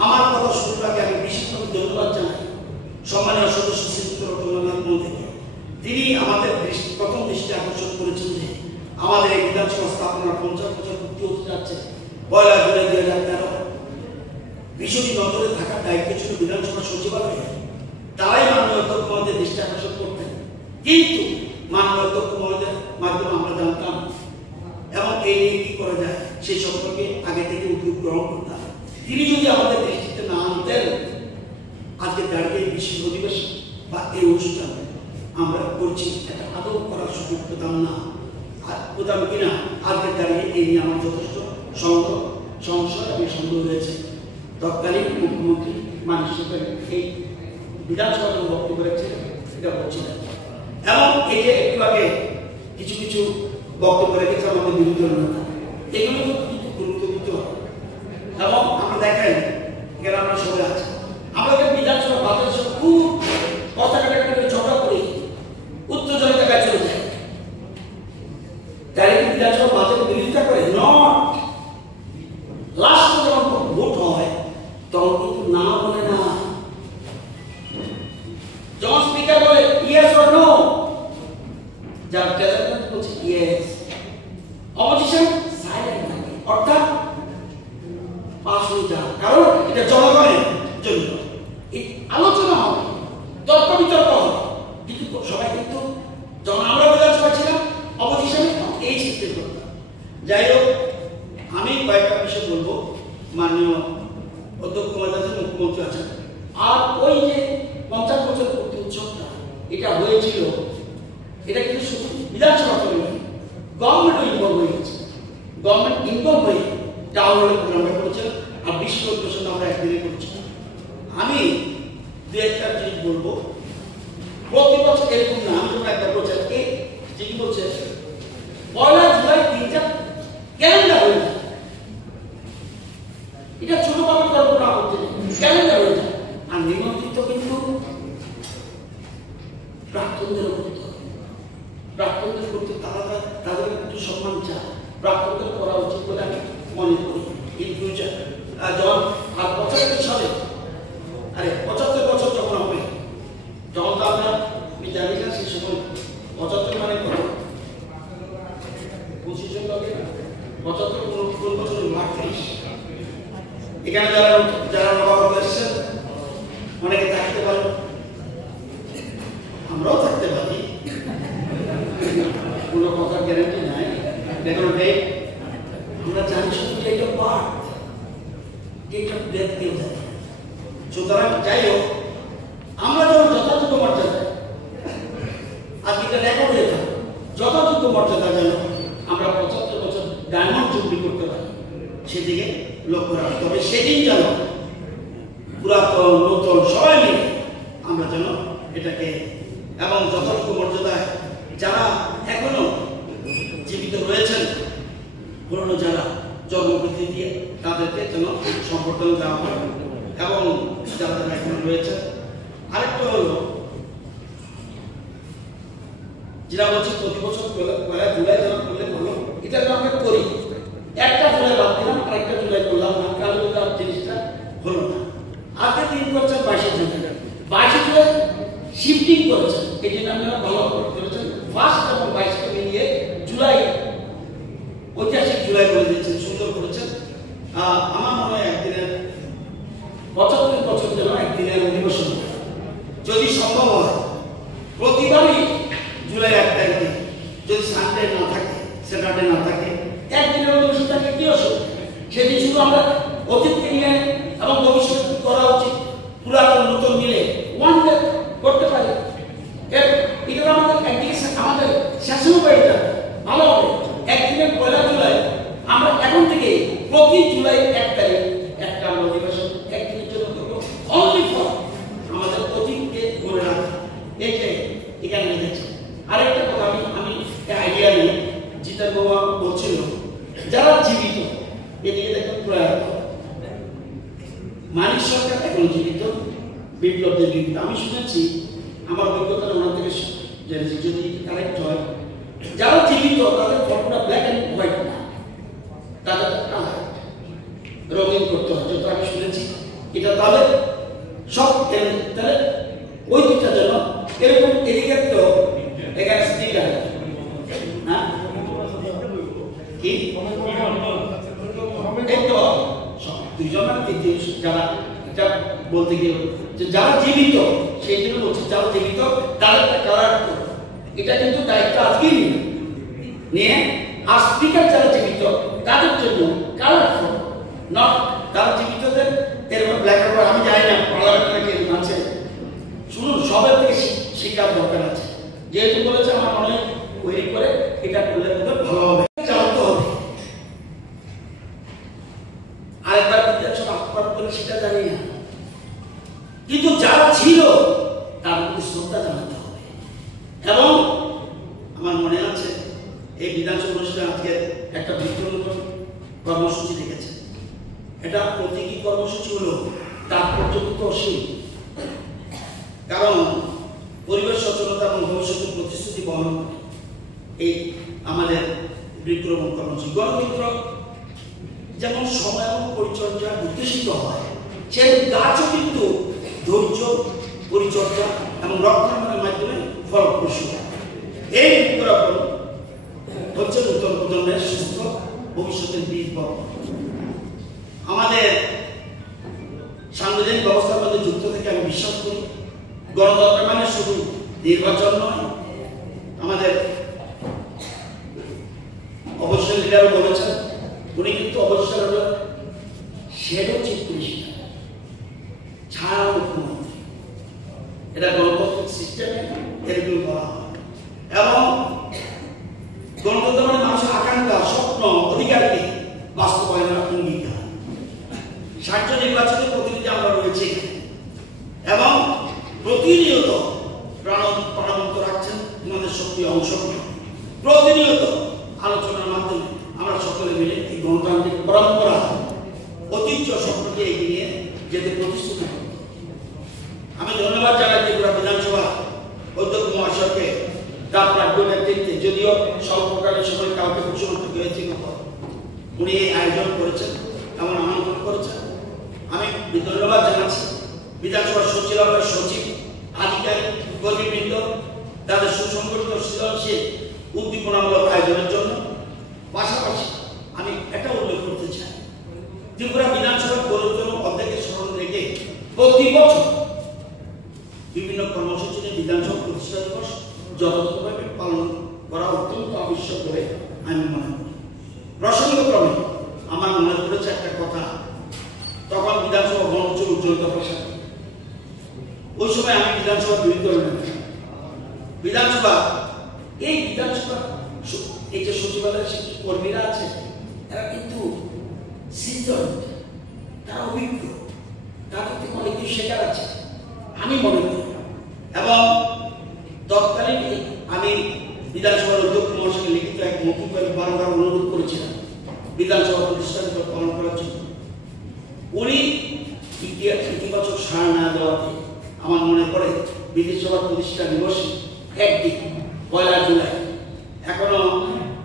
আমার কথা শুরু করার আগে আমি বিশেষভাবে ধন্যবাদ জানাই সম্মানীয় সদস্য শ্রীযুক্ত রতনলাল মহোদয়কে। তিনি আমাদের প্রথম দৃষ্টি আকর্ষণ করেছেন যে আমাদের এই বিধানসভা স্থাপনার 50 বছর পূর্তি হতে যাচ্ছে 1 জুলাই 2013। বিষয়টি নজরে থাকার দায়িত্ব ছিল বিধানসভা সচিবালয়ে, তারাই মাননীয় অধ্যক্ষ মহোদয়ের দৃষ্টি আকর্ষণ করতেন, কিন্তু মাননীয় অধ্যক্ষ মহোদয়ের মাধ্যমে আমরা জানতাম এবং এই নিয়ে কি করা যায় সেই সম্পর্কে আগে থেকে উদ্যোগ গ্রহণ করতাম। তিনি যদি আমাদের দৃষ্টিতে না আনতেন, আজকে দাঁড়িয়ে বিশেষ অধিবেশন বা এই অনুষ্ঠান আমরা করছি এটা আদৌ করার সুযোগ পেতাম না, পেতাম কিনা আজকে দাঁড়িয়ে এই নিয়ে আমার যথেষ্ট সংশয় এবং সন্দেহ রয়েছে। তৎকালীন মুখ্যমন্ত্রী মাননীয় এই বিধানসভার বক্তব্য রেখেছিলেন, এটা বলছিলেন। এবং এই যে একটু আগে কিছু কিছু বক্তব্য রেখেছে আমাদের বিরোধী দল নেতা, এগুলো কিন্তু গুরুত্ব দিতে হবে। এবং আমরা দেখাই এখানে আমরা সবাই আছি, আমরা বিধানসভা বাজারের সঙ্গে খুব কথা কাটাকাটি করে ঝগড়া করি, উত্তেজনা জায়গায় চলে যায়। তাই বিধানসভা বাজারে বিরোধিতা করে নট, লাস্ট যখন ভোট হয় তখন কিন্তু না বলে না, যখন স্পিকার বলে ইয়েস অর নো, যার প্রেসিডেন্ট বলছে ইয়েস, অপোজিশন সাইলেন্ট থাকে, অর্থাৎ পাস হয়ে যায়। কারণ এটা জনগণের জন্য আলোচনা হবে, তর্ক বিতর্ক হবে, কিন্তু সবাই কিন্তু যখন আমরা বিধানসভা ছিলাম অপোজিশনে এই চিন্তা করতাম। যাই হোক, আমি কয়েকটা বিষয় বলবো। মাননীয় অধ্যক্ষ মহোদয় মুখ্যমন্ত্রী আছেন, আর ওই যে 50 বছর পূর্তি উৎসবটা এটা হয়েছিল, এটা কিন্তু শুধু বিধানসভা করে নয়, গভর্নমেন্টও ইনভলভ হয়ে গেছে। গভর্নমেন্ট ইনভলভ হয়ে টাউন হলে প্রোগ্রামটা করেছেন, আর বিশ্ব অধিবেশন আমরা একদিনে করছি। আমি দু একটা জিনিস বলবো, প্রতি বছর এরকম না, আমি যখন একটা বলছেন এই যিনি বলছেন 1 জুলাই 3টা ক্যালেন্ডার হয়ে যায়, এটা ছোটভাবে কল্পনা করতে ক্যালেন্ডার হয়ে যায়। আর নিমন্ত্রিত কিন্তু প্রাক্তনদেরও করতে হবে। প্রাক্তনদের করতে তাদের একটু সম্মান চায়, প্রাক্তনদের করা উচিত বলে আমি মনে করি। ইন ফিউচার যখন আর 75 সালে, আরে 75 বছর যখন হবে, যখন তো আমরা আমি জানি না সেই সময় 75 মানে কত, 25 লগে 75 কোন বছর 30। এখানে যারা নবাগত এসেছেন অনেকে থাকতে পারেন, আমরাও থাকতে পারি, কোনো কথার গ্যারান্টি নাই। দেখুন আমরা জানি শুধু date of birth, date of death কেউ জানি। সুতরাং যাই হোক, আমরা যখন যথাযথ মর্যাদা, আজকে এটা রেকর্ড হয়ে যাবে, যথাযথ মর্যাদা যেন আমরা 75 বছর ডায়মন্ড জুবলি করতে পারি, সেদিকে লক্ষ্য রাখতে হবে। সেদিন যেন পুরাতন নতুন সবাই মিলে আমরা যেন এটাকে এবং যথাযথ মর্যাদায় যারা এখনো জীবিত রয়েছেন, পুরনো যারা জন্মবৃত্তি দিয়ে তাদেরকে যেন সম্বর্ধনা দেওয়া হয় এবং যারা যারা এখনো রয়েছে। আরেকটা হলো যেটা বলছি, প্রতি বছর পয়লা জুলাই যারা করলে ভালো, এটা আমরা করি। একটা জুলাই বাদ দিলাম, আরেকটা জুলাই করলাম না, কারণ জিনিসটা হলো না। আজকে দিন করছেন 22 জুলাই, 22 জুলাই শিফটিং করেছেন, এই জন্য আপনারা ভালো করেছেন। ফার্স্ট এবং 22কে মিলিয়ে জুলাই, ঐতিহাসিক জুলাই করে দিয়েছেন, সুন্দর করেছেন। আমার মনে হয় একদিনের 75 বছর যেন একদিনের অধিবেশন যদি সম্ভব হয়, প্রতিবারই জুলাই 1 তারিখে, যদি সানডে না থাকে, স্যাটারডে না থাকে, একদিনের অধিবেশন থাকে, কি অসুবিধা? সেদিন শুধু আমরা অতীতকে নিয়ে এবং ভবিষ্যৎ করা উচিত, পুরাতন নতুন মিলে ওয়ান ডে করতে পারি। এটা আমাদের একদিকে আমাদের শাসন বাড়িটা ভালো হবে। একদিনের 1 জুলাই আমরা এখন থেকে প্রতি জুলাই 1 তারিখ একটা অধিবেশন একদিনের জন্য করবো, অনলি ফর আমাদের অতীতকে মনে রাখা। এইটাই এখানে লিখেছে। আরেকটা কথা আমি আইডিয়া নিয়ে জিতেন বাবা বলছিল, যারা জীবিত, এদিকে দেখুন প্রয়াত মানিক সরকার এখন জীবিত, বিপ্লবদের জীবিত। আমি শুনেছি, আমার অভিজ্ঞতা ওনার থেকে জেনেছি, যদি কারেক্ট হয়, যারা জীবিত তাদের ফটোটা ব্ল্যাক অ্যান্ড হোয়াইট না, তাদের কালার রঙিন করতে হয়, যত আমি শুনেছি। এটা তাদের সব তাহলে ওই দুটা যেন এরকম, এদিকে তো এখানে স্টিকার না কি একটু দুইজন না তৃতীয় যারা, এটা বলতে গিয়ে যে যারা জীবিত, সেই জন্য বলছে যারা জীবিত তাদের কালার, এটা কিন্তু দায়িত্ব আজকেই নিয়ে। আর স্পিকার যারা জীবিত তাদের জন্য কালার ফটো, নট যারা জীবিতদের এরকম ব্ল্যাক অ্যান্ড হোয়াইট। আমি জানি না পার্লামেন্টে কে আছে, শুনুন, সবের থেকে শিক্ষার দরকার আছে। যেহেতু বলেছে, আমার মনে হয় ওই করে এটা করলে ভালো হবে, জানতে হবে। আরেকবার বিধানসভা আহ্বান করে সেটা জানি না, কিন্তু যারা ছিল তাদের প্রতি শ্রদ্ধা জানাতে হবে। এবং আমার মনে আছে এই বিধানসভা অনুষ্ঠানে আজকে একটা বৃক্ষরোপণ কর্মসূচি রেখেছে। এটা প্রতীকী কর্মসূচি হলো তাৎপর্য কিন্তু অসীম, কারণ পরিবেশ সচেতনতা এবং ভবিষ্যতের প্রতিশ্রুতি বহন এই আমাদের বৃক্ষরোপণ কর্মসূচি। গণতন্ত্র যেমন সময় এবং পরিচর্যা উদ্দেশিত হয়, সেই গাছও কিন্তু ধৈর্য, পরিচর্যা এবং রক্ষণাবেক্ষণের মাধ্যমে ফলপ্রসূ হয়। এই বৃক্ষরোপণ হচ্ছে নতুন প্রজন্মের সুস্থ ভবিষ্যতের বীজ বপন। আমাদের সাংবিধানিক ব্যবস্থার মধ্যে যুক্ত থেকে আমি বিশ্বাস করি, গণতন্ত্র মানে শুধু নির্বাচন নয়। আমাদের অবশ্যই লিডারও বলেছেন, উনি কিন্তু অবশ্যই শ্যাডো চিফ মিনিস্টার, ছাড়া মুখ্যমন্ত্রী। এটা গণতান্ত্রিক সিস্টেমে এরকম করা হয়। এবং গণতন্ত্র মানে মানুষের আকাঙ্ক্ষা, স্বপ্ন, অধিকারকে বাস্তবায়নের অঙ্গীকার। 60 নির্বাচিত প্রতিনিধি আমরা রয়েছি এবং প্রতিনিয়ত প্রাণবন্ত রাখছেন আমাদের সক্রিয় অংশগ্রহণ। প্রতিনিয়ত আলোচনার মাধ্যমে আমরা সকলে মিলে এই গণতান্ত্রিক পরম্পরা, ঐতিহ্য সম্পর্কে এগিয়ে নিয়ে যেতে প্রতিশ্রুতি করি। আমি ধন্যবাদ জানাই ত্রিপুরা বিধানসভা অধ্যক্ষ স্বল্পকালীন সময় কালকে মুখ্যমন্ত্রী হয়েছিল, উনি এই আয়োজন করেছেন, এমন আমন্ত্রণ করেছেন। আমি ধন্যবাদ জানাচ্ছি বিধানসভার সচিব, আধিকারিক, কর্মীবৃন্দ তাদের সুসংগঠিত সৃজনশীল উদ্দীপনামূলক আয়োজনের জন্য। পাশাপাশি আমি এটা উল্লেখ করতে চাই, ত্রিপুরা বিধানসভার গৌরবতম অধ্যায়কে স্মরণ রেখে প্রতি বছর বিভিন্ন কর্মসূচি নিয়ে বিধানসভা প্রতিষ্ঠা দিবস যথাযথভাবে পালন করা অত্যন্ত আবশ্যক বলে আমি মনে করি। প্রসঙ্গক্রমে আমার মনে পড়েছে একটা কথা, তখন বিধানসভা ভবন ছিল উজ্জ্বলিত প্রাসাদ। ওই সময় আমি বিধানসভার বিরুদ্ধে বিধানসভা এই যে সচিবালয়ের কর্মীরা আছে, এরা কিন্তু তারা অভিজ্ঞ, তাদের থেকে অনেক কিছু শেখার আছে আমি মনে করি। এবং তৎকালীন আমি বিধানসভার অধ্যক্ষ মহাশয়কে লিখিত এক মৌখিকভাবে বারবার অনুরোধ করেছিলাম বিধানসভা প্রতিষ্ঠা দিবস পালন করার জন্য। উনি ইতিবাচক সাড়া না দেওয়াতে আমার মনে পড়ে বিধানসভার প্রতিষ্ঠা দিবসে একদিন 1 জুলাই এখনো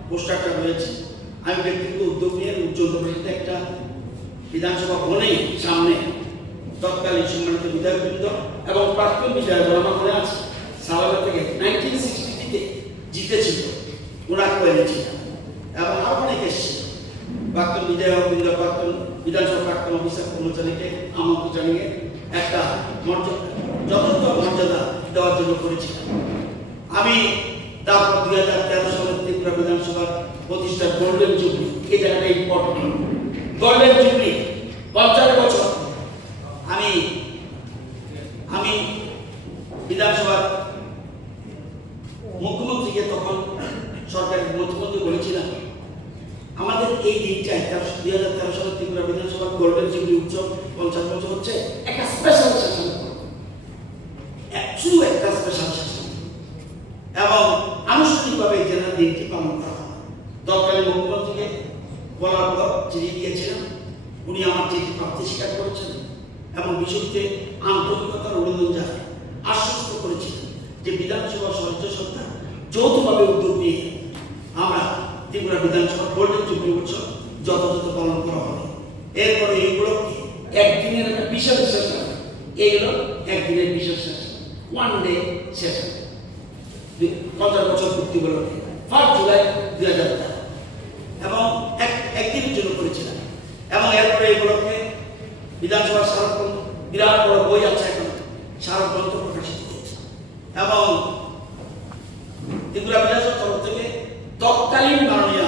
পোস্টারটা রয়েছে। আমি ব্যক্তিগত উদ্যোগ নিয়ে উজ্জ্বল একটা বিধানসভা ভবনেই সামনে তৎকালীন সম্মানিত বিধায়কবৃন্দ এবং প্রাক্তন বিধায়ক আমার মনে আছে সাভার থেকে 1960 জিতেছিল, ওনাকে এনেছিলাম এবং আরো অনেক এসেছিল প্রাক্তন বিধায়কবৃন্দ, প্রাক্তন বিধানসভা প্রাক্তন অফিসার কর্মচারীকে আমন্ত্রণ জানিয়ে একটা যথাযথ মর্যাদা দেওয়ার জন্য করেছিলাম। আমি তারপর 2013 সালে ত্রিপুরা বিধানসভার প্রতিষ্ঠার গোল্ডেন জুবলি, এই জায়গাটা ইম্পর্টেন্ট, গোল্ডেন জুবলি 50 বছর আমি বিধানসভার মুখ্যমন্ত্রীকে তখন সরকারের মুখ্যমন্ত্রী বলেছিলাম আমাদের এই দিনটা 2013 সালে ত্রিপুরা বিধানসভার গোল্ডেন জুবলি উৎসব 50 বছর হচ্ছে একটা স্পেশাল সেশন, একটা স্পেশাল সেশন এবং আনুষ্ঠানিকভাবে এই দিনটি পালন করা হয়। তৎকালীন মুখ্যমন্ত্রীকে বলার পর চিঠি দিয়েছিলাম, উনি আমার চিঠি প্রাপ্তি স্বীকার করেছেন এবং বিষয়টিতে আন্তরিকতার অভিনন্দন জানায় আশ্বস্ত করেছিলেন যে বিধানসভা সদস্য সত্তা যৌথভাবে উদ্যোগ নিয়ে আমরা ত্রিপুরা বিধানসভার গোল্ডেন জুবলি উৎসব যথাযথ পালন করা হবে। এরপরে এইগুলো একদিনের একটা বিশেষ সেশন, এইগুলো একদিনের বিশেষ সেশন, 1 ডে সেশন 50 বছর পূর্তি উপলক্ষে 1 জুলাই 2013 এবং একদিনের জন্য করেছিলাম। এবং এরপরে এই উপলক্ষে বিধানসভার স্মারক বিরাট বড় বই আছে, এখন স্মারক গ্রন্থ প্রকাশিত হয়েছে এবং ত্রিপুরা বিধানসভার তরফ থেকে তৎকালীন মাননীয়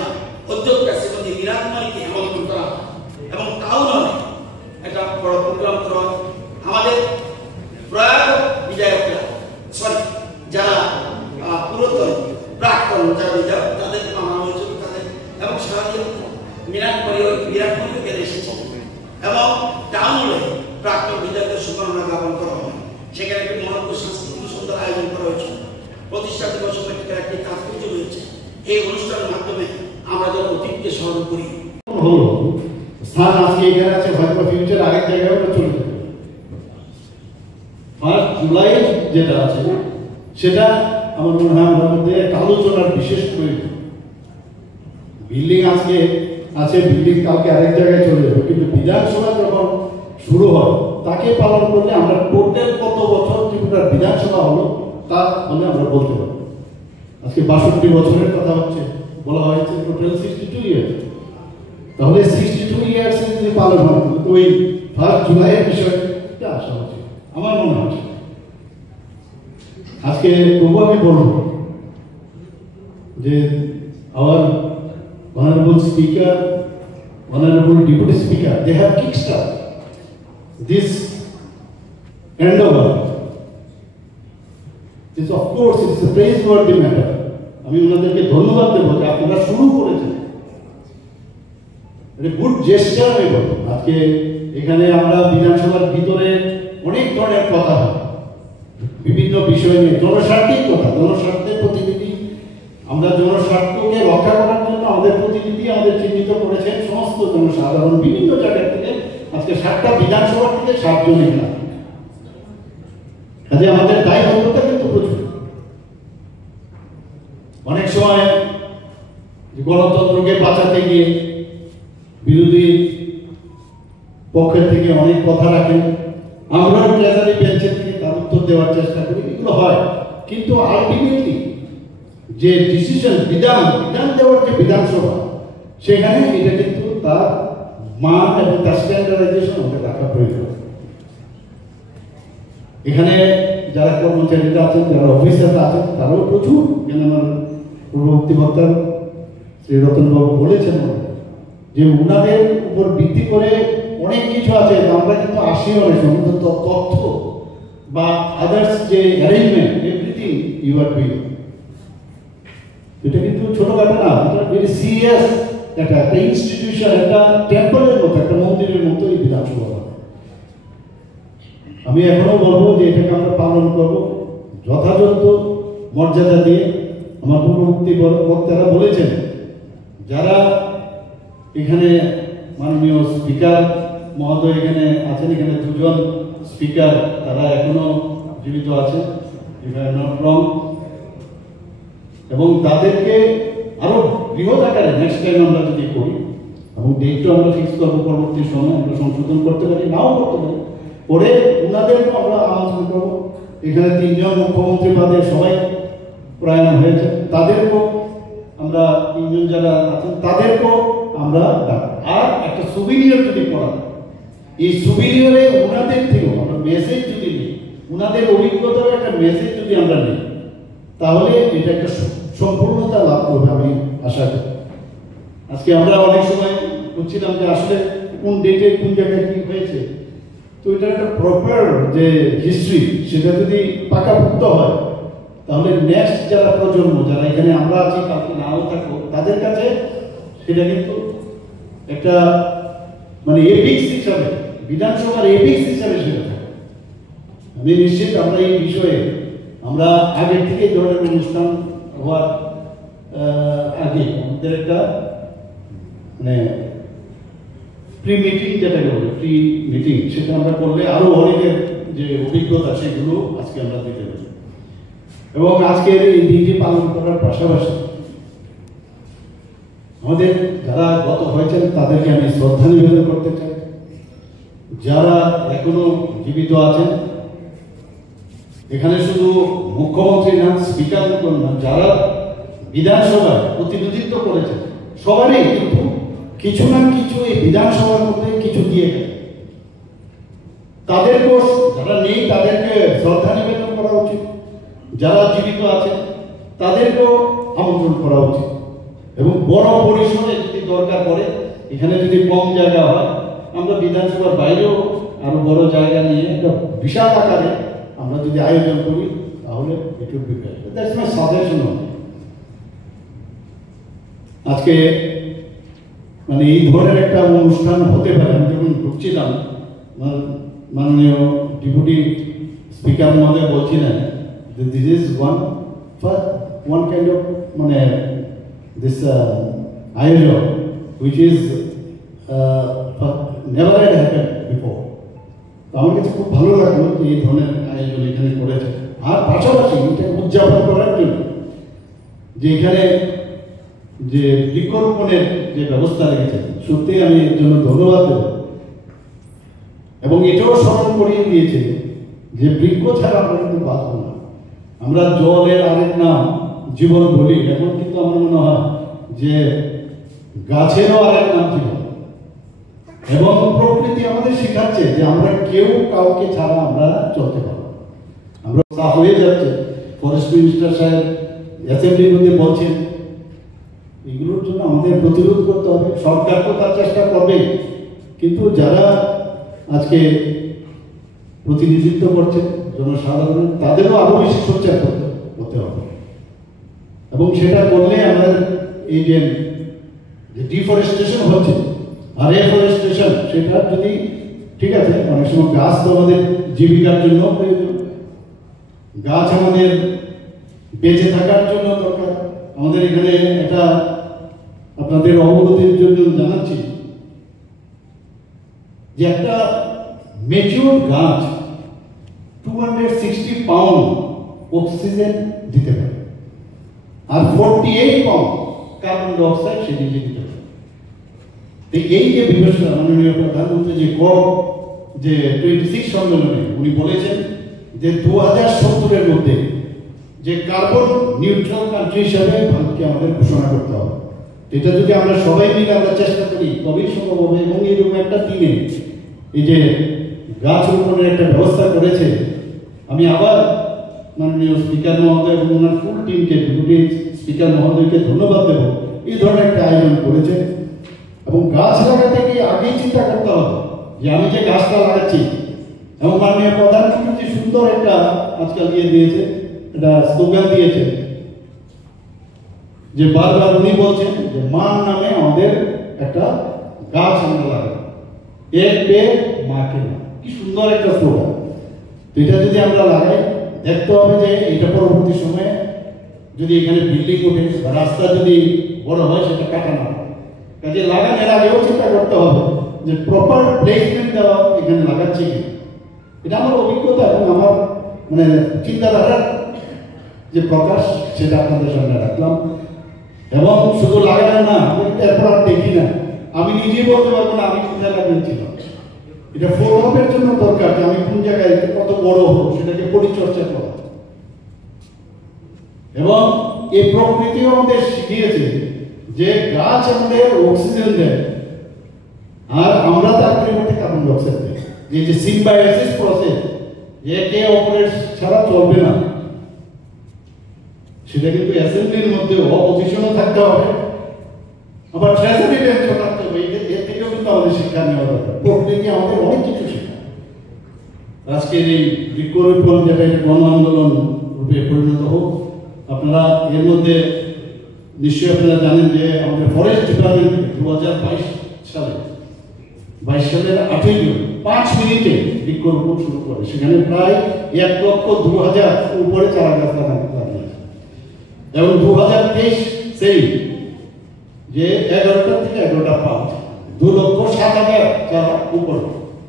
অধ্যক্ষ শ্রীমতী মীরা কুমারীকে আমন্ত্রণ করা হয় এবং তাও নয় একটা বড় প্রোগ্রাম করা হয়। আমাদের প্রয়াত বিধায়করা যারা পুরাতন প্রাক্তন যারা বিধায়ক তাদের আনা হয়েছিল তাদের এবং সারাদিন বিরাট পরিবেশ এসেছে এবং টাউন হলে প্রাক্তন বিধায়কদের শুভকামনা জ্ঞাপন করা হয়। সেখানে একটি মনোজ্ঞ সাংস্কৃতিক সুন্দর আয়োজন করা হয়েছিল, প্রতিষ্ঠা দিবস উপলক্ষে একটি তাৎপর্য রয়েছে। এই অনুষ্ঠানের মাধ্যমে আমরা যেন অতীতকে স্মরণ করি। স্থান আজকে এখানে আছে, হয়তো ফিউচার আরেক জায়গায় চলে যাবে। 1 জুলাই যেটা আছে সেটা আমার মনে হয় আমাদের মধ্যে একটা আলোচনার বিশেষ প্রয়োজন। বিল্ডিং আজকে আছে, বিল্ডিং কালকে আরেক জায়গায় চলে যাবে, কিন্তু বিধানসভা যখন শুরু হয় তাকে পালন করলে আমরা টোটাল কত বছর ত্রিপুরার বিধানসভা হলো তা মানে আমরা বলতে পারবো। আজকে 62 বছরের কথা হচ্ছে, বলা হয়েছে টোটাল 62 ইয়ার্স। তাহলে 62 ইয়ার্স যদি পালন হয় তো ওই 1 জুলাইয়ের বিষয়টা আসা উচিত আমার মনে হয়। আজকে তবু আমি বলব যে our honorable speaker, honorable deputy speaker, they have kickstarted this endeavor. This of course is a praiseworthy matter. আমি ওনাদেরকে ধন্যবাদ দেবো যে আপনারা শুরু করেছেন, এটা গুড জেস্টার আমি বলবো। আজকে এখানে আমরা বিধানসভার ভিতরে অনেক ধরনের কথা হয় বিভিন্ন বিষয় নিয়ে, জনস্বার্থের কথা, জনস্বার্থের প্রতিনিধি, আমরা জনস্বার্থকে রক্ষা করার জন্য আমাদের প্রতিনিধি আমাদের চিহ্নিত করেছেন সমস্ত জনসাধারণ বিভিন্ন জায়গা থেকে। আজকে 7টা বিধানসভা থেকে 7 জন এখানে, কাজে আমাদের দায়বদ্ধতা কিন্তু প্রচুর। অনেক সময় গণতন্ত্রকে বাঁচাতে গিয়ে বিরোধী পক্ষের থেকে অনেক কথা রাখেন, আমরাও ট্রেজারি বেঞ্চের থেকে তার উত্তর দেওয়ার চেষ্টা করি, এগুলো হয়। কিন্তু আলটিমেটলি যে ডিসিশন, বিধান দেওয়ার যে বিধানসভা, সেখানে এটা কিন্তু তার মান এবং তার স্ট্যান্ডার্ডাইজেশন আমাদের রাখা প্রয়োজন। এখানে যারা কর্মচারীরা আছেন, যারা অফিসাররা আছেন, তারাও প্রচুর, কেন আমার পূর্ববর্তী বক্তা শ্রী রতনবাবু বলেছেন যে উনাদের উপর ভিত্তি করে অনেক কিছু আছে, আমরা কিন্তু আসি অনেক সময় তথ্য বা আদার্স যে arrangement, everything you are doing, এটা কিন্তু ছোটখাটো না, এটা ভেরি সিরিয়াস একটা ইনস্টিটিউশন, একটা টেম্পলের মতো, একটা মন্দিরের মতো এই বিধানসভা। আমি এখনো বলবো যে এটাকে আমরা পালন করব যথাযথ মর্যাদা দিয়ে। আমার পূর্ববর্তী বক্তারা বলেছেন, যারা এখানে মাননীয় স্পিকার মহোদয় এখানে আছেন, এখানে দুজন স্পিকার তারা এখনো জীবিত আছেন, if I am not wrong, এবং তাদেরকে আরো বৃহৎ আকারে নেক্সট টাইম আমরা যদি করি, এবং ডেটটা আমরা ফিক্স করবো, পরবর্তী সময় আমরা সংশোধন করতে পারি, নাও করতে পারি, পরে ওনাদেরকে আমরা আমন্ত্রণ করবো। এখানে 3 জন মুখ্যমন্ত্রী পদে সবাই প্রয়াণ হয়েছে, তাদেরকেও আমরা 3 জন যারা আছেন তাদেরকেও আমরা আর একটা সুবিনিয়র যদি করা, এই সুবিনিয়রে ওনাদের থেকেও আমরা মেসেজ যদি নিই, ওনাদের অভিজ্ঞতার একটা মেসেজ যদি আমরা নিই, তাহলে এটা একটা সম্পূর্ণতা লাভ করবে আমি আশা করি। আজকে আমরা অনেক সময় বুঝছিলাম যে আসলে কোন ডেটে কোন জায়গায় কি হয়েছে, তো এটা একটা প্রপার যে হিস্ট্রি, সেটা যদি পাকাপোক্ত হয়, তাহলে নেক্সট যারা প্রজন্ম, যারা এখানে আমরা আছি, কাউকে নাও থাকবো, তাদের কাছে সেটা কিন্তু একটা মানে এপিক্স হিসাবে, বিধানসভার এপিক্স হিসাবে সেটা থাকে। আমি নিশ্চিত আমরা এই বিষয়ে আমরা আগের থেকে ধরনের অনুষ্ঠান হওয়ার আগে আমাদের একটা মানে প্রি মিটিং, যেটাকে বলে প্রি মিটিং, সেটা আমরা করলে আরো অনেকের যে অভিজ্ঞতা সেগুলো আজকে আমরা দিতে পারি। এবং আজকের এই দিনটি পালন করার পাশাপাশি আমাদের যারা গত হয়েছেন তাদেরকে আমি শ্রদ্ধা নিবেদন করতে চাই, যারা এখনো জীবিত আছেন, এখানে শুধু মুখ্যমন্ত্রী না, স্পিকার না, যারা বিধানসভায় প্রতিনিধিত্ব করেছেন, সবারই কিন্তু কিছু না কিছু এই বিধানসভার মধ্যে কিছু দিয়ে গেছে। তাদেরকেও, যারা নেই তাদেরকে শ্রদ্ধা নিবেদন করা উচিত, যারা জীবিত আছেন তাদেরকেও আমন্ত্রণ করা উচিত, এবং বড় পরিসরে যদি দরকার পড়ে, এখানে যদি কম জায়গা হয়, আমরা বিধানসভার বাইরেও আরো বড় জায়গা নিয়ে একটা বিশাল আকারে আমরা যদি আয়োজন করি, তাহলে it will be better. That's my suggestion. আজকে মানে এই ধরনের একটা অনুষ্ঠান হতে পারে, আমি যখন ঢুকছিলাম, মাননীয় ডেপুটি স্পিকার মহোদয় বলছিলেন যে this is one kind of মানে দিস আয়োজন which is never had happened before. তো আমার কাছে খুব ভালো লাগলো যে এই ধরনের আয়োজন এখানে করেছে, আর পাশাপাশি এটা উদযাপন করার জন্য যে এখানে যে বৃক্ষরোপণের যে ব্যবস্থা রেখেছে, সত্যি আমি এর জন্য ধন্যবাদ দেব। এবং এটাও স্মরণ করিয়ে দিয়েছে যে বৃক্ষ ছাড়া আমরা কিন্তু বাঁচব না। আমরা জলের আরেক নাম জীবন বলি, এখন কিন্তু আমার মনে হয় যে গাছেরও আরেক নাম জীবন। এবং প্রকৃতি আমাদের শেখাচ্ছে যে আমরা কেউ কাউকে ছাড়া আমরা চলতে পারবো। আমরা তা হয়ে যাচ্ছে, ফরেস্ট মিনিস্টার সাহেব অ্যাসেম্বলির মধ্যে বলছেন, এগুলোর জন্য আমাদের প্রতিরোধ করতে হবে। সরকার তো তার চেষ্টা করবে, কিন্তু যারা আজকে প্রতিনিধিত্ব করছে জনসাধারণ, তাদেরও আরো বেশি সোচ্চার করতে হবে। এবং সেটা করলে আমাদের এই যে ডিফরেস্টেশন হচ্ছে আর এফরেস্টেশন, সেটা যদি ঠিক আছে, অনেক সময় গাছ তো আমাদের জীবিকার জন্য প্রয়োজন, গাছ আমাদের বেঁচে থাকার জন্য দরকার। আমাদের এখানে এটা আপনাদের অবগতির জন্য জানাচ্ছি যে একটা ম্যাচিউর গাছ 260 পাউন্ড অক্সিজেন দিতে পারে, আর 48 পাউন্ড কার্বন ডাই অক্সাইড সে নিজে দিতে পারে। এই যে বিবেচনা মাননীয় প্রধানমন্ত্রী যে যে 26 সম্মেলনে উনি বলেছেন যে 2070-এর মধ্যে যে কার্বন নিউট্রাল কান্ট্রি হিসাবে ভারতকে আমাদের ঘোষণা করতে হবে। এটা যদি আমরা সবাই মিলে আমরা চেষ্টা করি তবেই সম্ভব হবে। এবং এইরকম একটা দিনে এই যে গাছ রোপণের একটা ব্যবস্থা করেছে, আমি আবার মাননীয় স্পিকার মহোদয় এবং ওনার ফুল টিমকে, ডেপুটি স্পিকার মহোদয়কে ধন্যবাদ দেব। এই ধরনের একটা আয়োজন করেছে এবং গাছ লাগাতে গিয়ে আগেই চিন্তা করতে হবে যে আমি যে গাছটা লাগাচ্ছি, এবং মাননীয় প্রধানমন্ত্রী যে সুন্দর একটা আজকাল দিয়েছে, একটা স্লোগান দিয়েছে যে বারবার উনি বলছেন যে মার নামে আমাদের একটা গাছ আমরা লাগাবো, এক পেড় মাকে না। কি সুন্দর একটা স্লোগান। এটা যদি আমরা লাগাই, দেখতে হবে যে এটা পরবর্তী সময়ে যদি এখানে বিল্ডিং ওঠে বা রাস্তা যদি বড় হয় সেটা কাটানো হবে। কাজে লাগানোর আগেও চিন্তা করতে হবে যে প্রপার প্লেসমেন্ট দেওয়া এখানে লাগাচ্ছি কি। এটা আমার অভিজ্ঞতা এবং আমার মানে চিন্তাধারার যে প্রকাশ, সেটা আপনাদের সামনে রাখলাম। এবং শুধু লাগানো না, আমি কিন্তু এরপর আর দেখি না, আমি নিজেই বলতে পারবো না আমি কোথায় লাগিয়েছিলাম। এটা ফলো আপের জন্য দরকার যে আমি কোন জায়গায় কত বড় হবো সেটাকে পরিচর্যা করা। এবং এই প্রকৃতিও আমাদের শিখিয়েছে যে গাছ আমাদের অক্সিজেন দেয় আর আমরা তার পরিবর্তে কার্বন ডাই অক্সাইড দেয়। এই যে সিম্বায়োসিস প্রসেস, একে অপরের ছাড়া চলবে না, সেটা কিন্তু অ্যাসেম্বলির মধ্যে অপোজিশনও থাকতে হবে, আবার ট্রেজারি বেঞ্চও থাকতে হবে। এর থেকেও কিন্তু আমাদের শিক্ষা নেওয়া দরকার। প্রকৃতি আমাদের অনেক কিছু শেখায়। আজকের এই বৃক্ষরোপণ যেটা গণ আন্দোলন রূপে পরিণত হোক। আপনারা এর মধ্যে নিশ্চয়ই আপনারা জানেন যে আমাদের ফরেস্ট ডিপার্টমেন্ট 2022 সালের 8ই জুন 5 মিনিটে বৃক্ষরোপণ শুরু করে। সেখানে প্রায় 1,02,000 উপরে চারা গাছ লাগিয়েছে। এবং 2023 সেই যে 11টা থেকে 11টা 5 2,07,000 চারা উপরে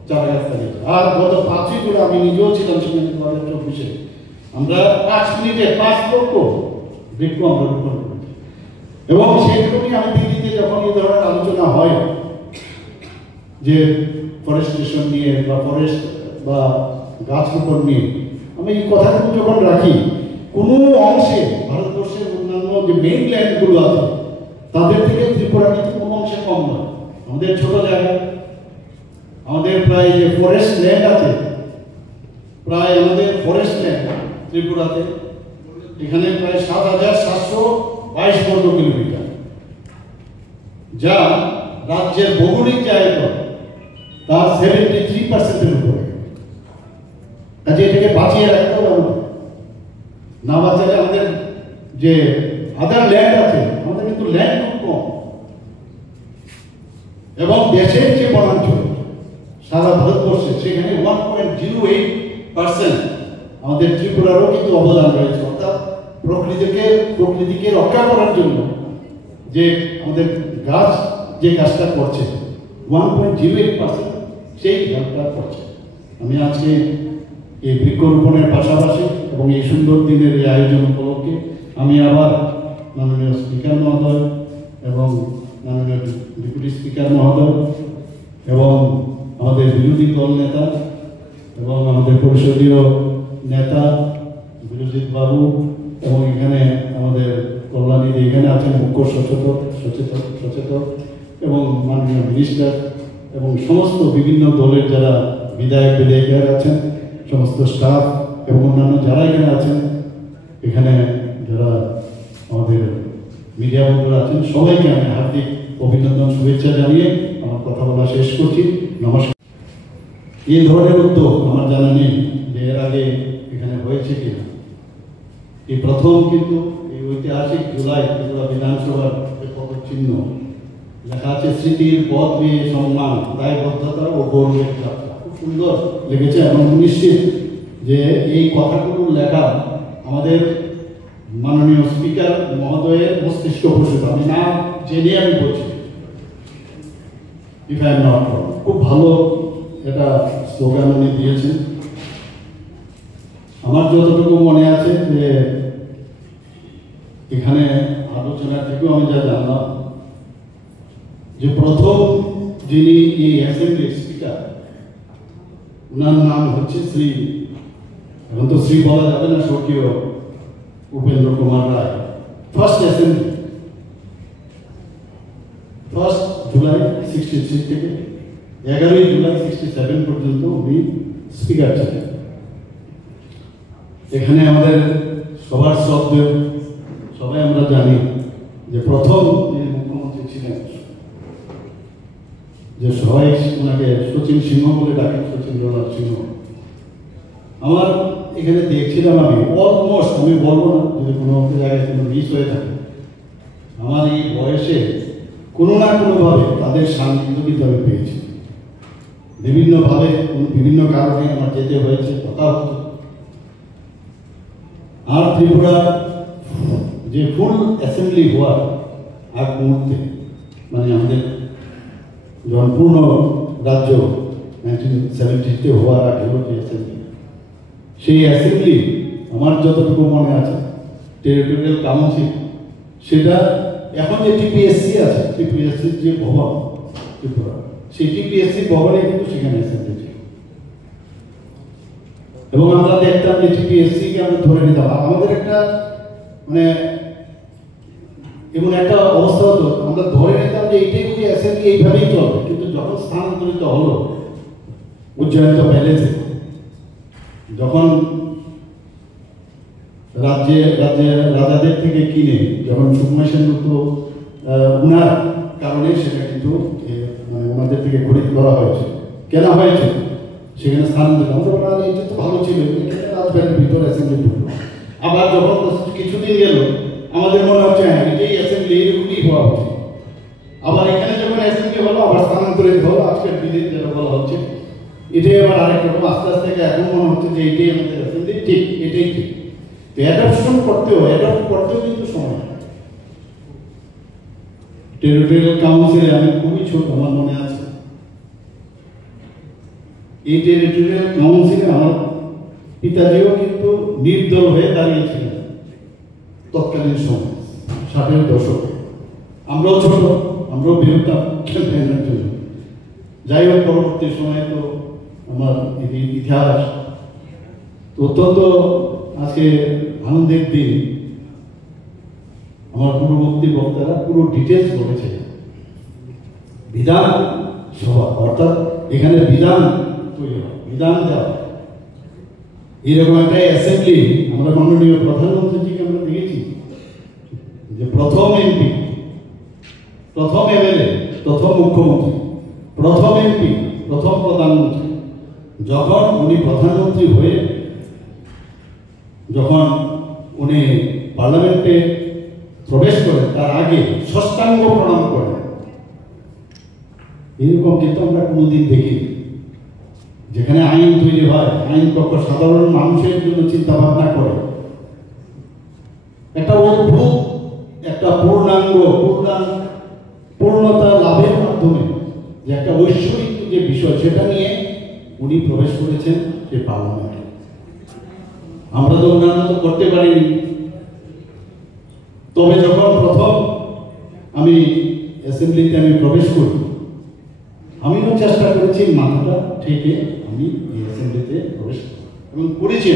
চারা গাছ লাগিয়েছে। আর গত 5ই জুন আমি নিজেও ছিলাম সেখানে 2024-এ আমরা 5 মিনিটে 5 লক্ষ বৃক্ষ আমরা রোপণ করেছি। এবং সেগুলোই আমি দিল্লিতে যখন এই ধরনের আলোচনা হয় যে ফরেস্টেশন নিয়ে বা ফরেস্ট বা গাছ রোপণ নিয়ে, আমি এই কথাগুলো যখন রাখি, কোনো অংশে ভারতবর্ষের অন্যান্য যে মেইন ল্যান্ডগুলো আছে তাদের থেকে ত্রিপুরা কিন্তু কোনো অংশে কম নয়। আমাদের ছোট জায়গা, আমাদের প্রায় যে ফরেস্ট ল্যান্ড আছে, প্রায় আমাদের ফরেস্ট ল্যান্ড ত্রিপুরাতে এখানে প্রায় 7,722 বর্গ কিলোমিটার, যা রাজ্যের ভৌগোলিক জায়গা তার 73%-এর উপরে। কাজে এটাকে বাঁচিয়ে রাখতে হবে আমাদের। না বাঁচালে আমাদের যে আদার ল্যান্ড আছে, আমাদের কিন্তু ল্যান্ড খুব কম। এবং দেশের যে বনাঞ্চল সারা ভারতবর্ষে, সেখানে 1.08% আমাদের ত্রিপুরারও কিন্তু অবদান রয়েছে। অর্থাৎ প্রকৃতিকে রক্ষা করার জন্য যে আমাদের গাছ যে কাজটা করছে 1.08% সেই কাজটা করছে। আমি আজকে এই বৃক্ষরোপণের পাশাপাশি এবং এই সুন্দর দিনের এই আয়োজন উপলক্ষে আমি আবার মাননীয় স্পিকার মহোদয় এবং মাননীয় ডেপুটি স্পিকার মহোদয় এবং আমাদের বিরোধী দল নেতা এবং আমাদের পরিষদীয় নেতা বিরজিৎ বাবু এবং এখানে আমাদের কল্যাণী এখানে আছেন মুখ্য সচেতক এবং মাননীয় মিনিস্টার এবং সমস্ত বিভিন্ন দলের যারা বিধায়িকা আছেন, সমস্ত স্টাফ এবং অন্যান্য যারা এখানে আছেন, এখানে যারা আমাদের মিডিয়া বন্ধুরা আছেন, সবাইকে আমি হার্দিক অভিনন্দন শুভেচ্ছা জানিয়ে আমার কথা বলা শেষ করছি। নমস্কার। এই ধরনের উদ্যোগ আমার জানা নেই যে এর আগে এখানে হয়েছে কিনা। এই প্রথম কিন্তু এই ঐতিহাসিক জুলাই ত্রিপুরা বিধানসভার পদচিহ্ন লেখা আছে স্মৃতির পথ নিয়ে সম্মান, দায়বদ্ধতা ও গৌরবের যাত্রা। খুব সুন্দর লেগেছে এবং নিশ্চিত যে এই কথাগুলো লেখা আমাদের মাননীয় স্পিকার মহোদয়ের মস্তিষ্ক প্রসূত। আমি না জেনে আমি বলছি, if I am not wrong. খুব ভালো এটা স্লোগান উনি দিয়েছেন। আমার যতটুকু মনে আছে যে এখানে আলোচনা থেকেও আমি যা জানলাম যে প্রথম যিনি এই অ্যাসেম্বলির স্পিকার, ওনার নাম হচ্ছে শ্রী, এখন তো শ্রী বলা যাবে না, স্বর্গীয় উপেন্দ্র কুমার রায়। ফার্স্ট অ্যাসেম্বলি 1 জুলাই 63 থেকে 11 জুলাই 67 পর্যন্ত উনি স্পিকার ছিলেন। এখানে আমাদের সবার শ্রদ্ধেয়, সবাই আমরা জানি যে প্রথম যিনি মুখ্যমন্ত্রী ছিলেন, যে সবাই ওনাকে শচীন সিংহ বলে ডাকেন, শচীন্দ্রনাথ সিংহ। আমার এখানে দেখছিলাম আমি অলমোস্ট, আমি বলবো না যদি কোনো জায়গায় কোনো মিস হয়ে থাকে, আমার এই বয়সে কোনো না কোনোভাবে তাদের সান্নিধ্য কিন্তু আমি পেয়েছি। বিভিন্নভাবে বিভিন্ন কারণে আমার যেতে হয়েছে, কথা হতো। আর ত্রিপুরা যে ফুল অ্যাসেম্বলি হওয়ার আগ মুহূর্তে, মানে আমাদের যখন পূর্ণ রাজ্য 1970-তে হওয়ার আগে হলো যে অ্যাসেম্বলি, সেই অ্যাসেম্বলি আমার যতটুকু মনে আছে, টেরিটোরিয়াল কাউন্সিল, সেটা এখন যে টিপিএসসি আছে, টিপিএসসির যে ভবন ত্রিপুরা, সেই টিপিএসসি ভবনে কিন্তু সেখানে অ্যাসেম্বলি ছিল। এবং আমরা দেখতাম যে টিপিএসসিকে আমরা ধরে নিতাম। আমাদের একটা মানে এমন একটা অবস্থা হতো, আমরা ধরে নিতাম যে এইটাই যদি অ্যাসেম্বলি এইভাবেই চলবে। কিন্তু যখন স্থানান্তরিত হলো উজ্জয়ন্ত প্যালেসে, যখন রাজাদের থেকে কিনে, যখন সুকুমার সেনগুপ্ত উনার কারণে সেটা কিন্তু মানে ওনাদের থেকে খরিদ করা হয়েছে, কেনা হয়েছে, সেখানে স্থানান্তরিত। আমরা বললাম এটা তো ভালো ছিল, রাজবাড়ির ভিতরে অ্যাসেম্বলি ঢুকলো। আবার যখন কিছুদিন গেল, আমাদের মনে হচ্ছে হ্যাঁ এটাই অ্যাসেম্বলি, এরকমই হওয়া উচিত। আবার এখানে যখন অ্যাসেম্বলি হলো, আবার স্থানান্তরিত হলো, আজকের দিনে যেটা বলা হচ্ছে, এটাই আবার আরেক রকম। আস্তে আস্তে এখন মনে হচ্ছে যে এটাই আমাদের অ্যাসেম্বলি, ঠিক, এটাই ঠিক। তো অ্যাডাপশন করতেও কিন্তু সময় লাগে। টেরিটোরিয়াল কাউন্সিলে আমি খুবই ছোট, আমার মনে আছে, এই টেরিটোরিয়াল কাউন্সিলে আমার পিতাজিও কিন্তু নির্দল হয়ে দাঁড়িয়েছিলেন তৎকালীন সময়, 60-এর দশকে। আমরাও ছোট, আমরাও বিরোধিতা ক্যাম্পেইনের জন্য। যাই হোক, পরবর্তী সময়ে তো আমার ইতিহাস অত্যন্ত আজকে আনন্দের দিন। আমার পূর্ববর্তী বক্তারা পুরো ডিটেলস বলেছে। বিধান সভা, অর্থাৎ এখানে বিধান তৈরি হয়, বিধান দেওয়া, এরকম একটা অ্যাসেম্বলি আমরা মাননীয় প্রধানমন্ত্রীজিকে আমরা দেখেছি যে প্রথম এমপি, প্রথম এমএলএ, প্রথম মুখ্যমন্ত্রী, প্রথম এমপি, প্রথম প্রধানমন্ত্রী, যখন উনি প্রধানমন্ত্রী হয়ে যখন উনি পার্লামেন্টে প্রবেশ করেন, তার আগে ষষ্ঠাঙ্গ প্রণাম করেন। এরকম কিন্তু আমরা কোনোদিন দেখিনি। যেখানে আইন তৈরি হয়, আইন কক্ষ সাধারণ মানুষের জন্য চিন্তা ভাবনা করে, একটা অদ্ভুত একটা পূর্ণতা লাভের মাধ্যমে যে একটা ঐশ্বরিক যে বিষয়, সেটা নিয়ে উনি প্রবেশ করেছেন সে পার্লামেন্টে। আমরা তো অন্যান্য তো করতে পারিনি। তবে যখন প্রথম আমি অ্যাসেম্বলিতে আমি প্রবেশ করি, আমিও চেষ্টা করেছি মাথাটা থেকে আমি এই অ্যাসেম্বলিতে প্রবেশ করি এবং করেছি।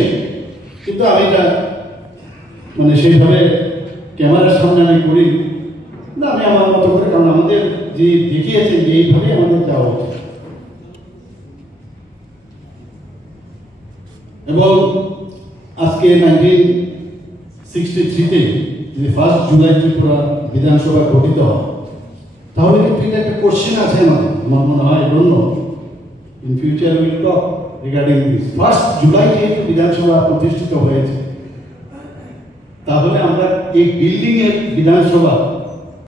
কিন্তু আমি এটা মানে সেইভাবে ক্যামেরার সামনে আমি করি না, আমি আমার মতো করে, কারণ আমাদের যে দেখিয়েছেন যে এইভাবে আমাদের যাওয়া উচিত। এবং আজকে 1963-তে যদি 1 জুলাই ত্রিপুরা বিধানসভা গঠিত হয়, তাহলে কিন্তু এটা একটা কোশ্চেন আছে আমার মনে হয়, জন্য in future will talk regarding this. 1 July যেহেতু বিধানসভা প্রতিষ্ঠিত হয়েছে, তাহলে আমরা এই বিল্ডিং এর বিধানসভা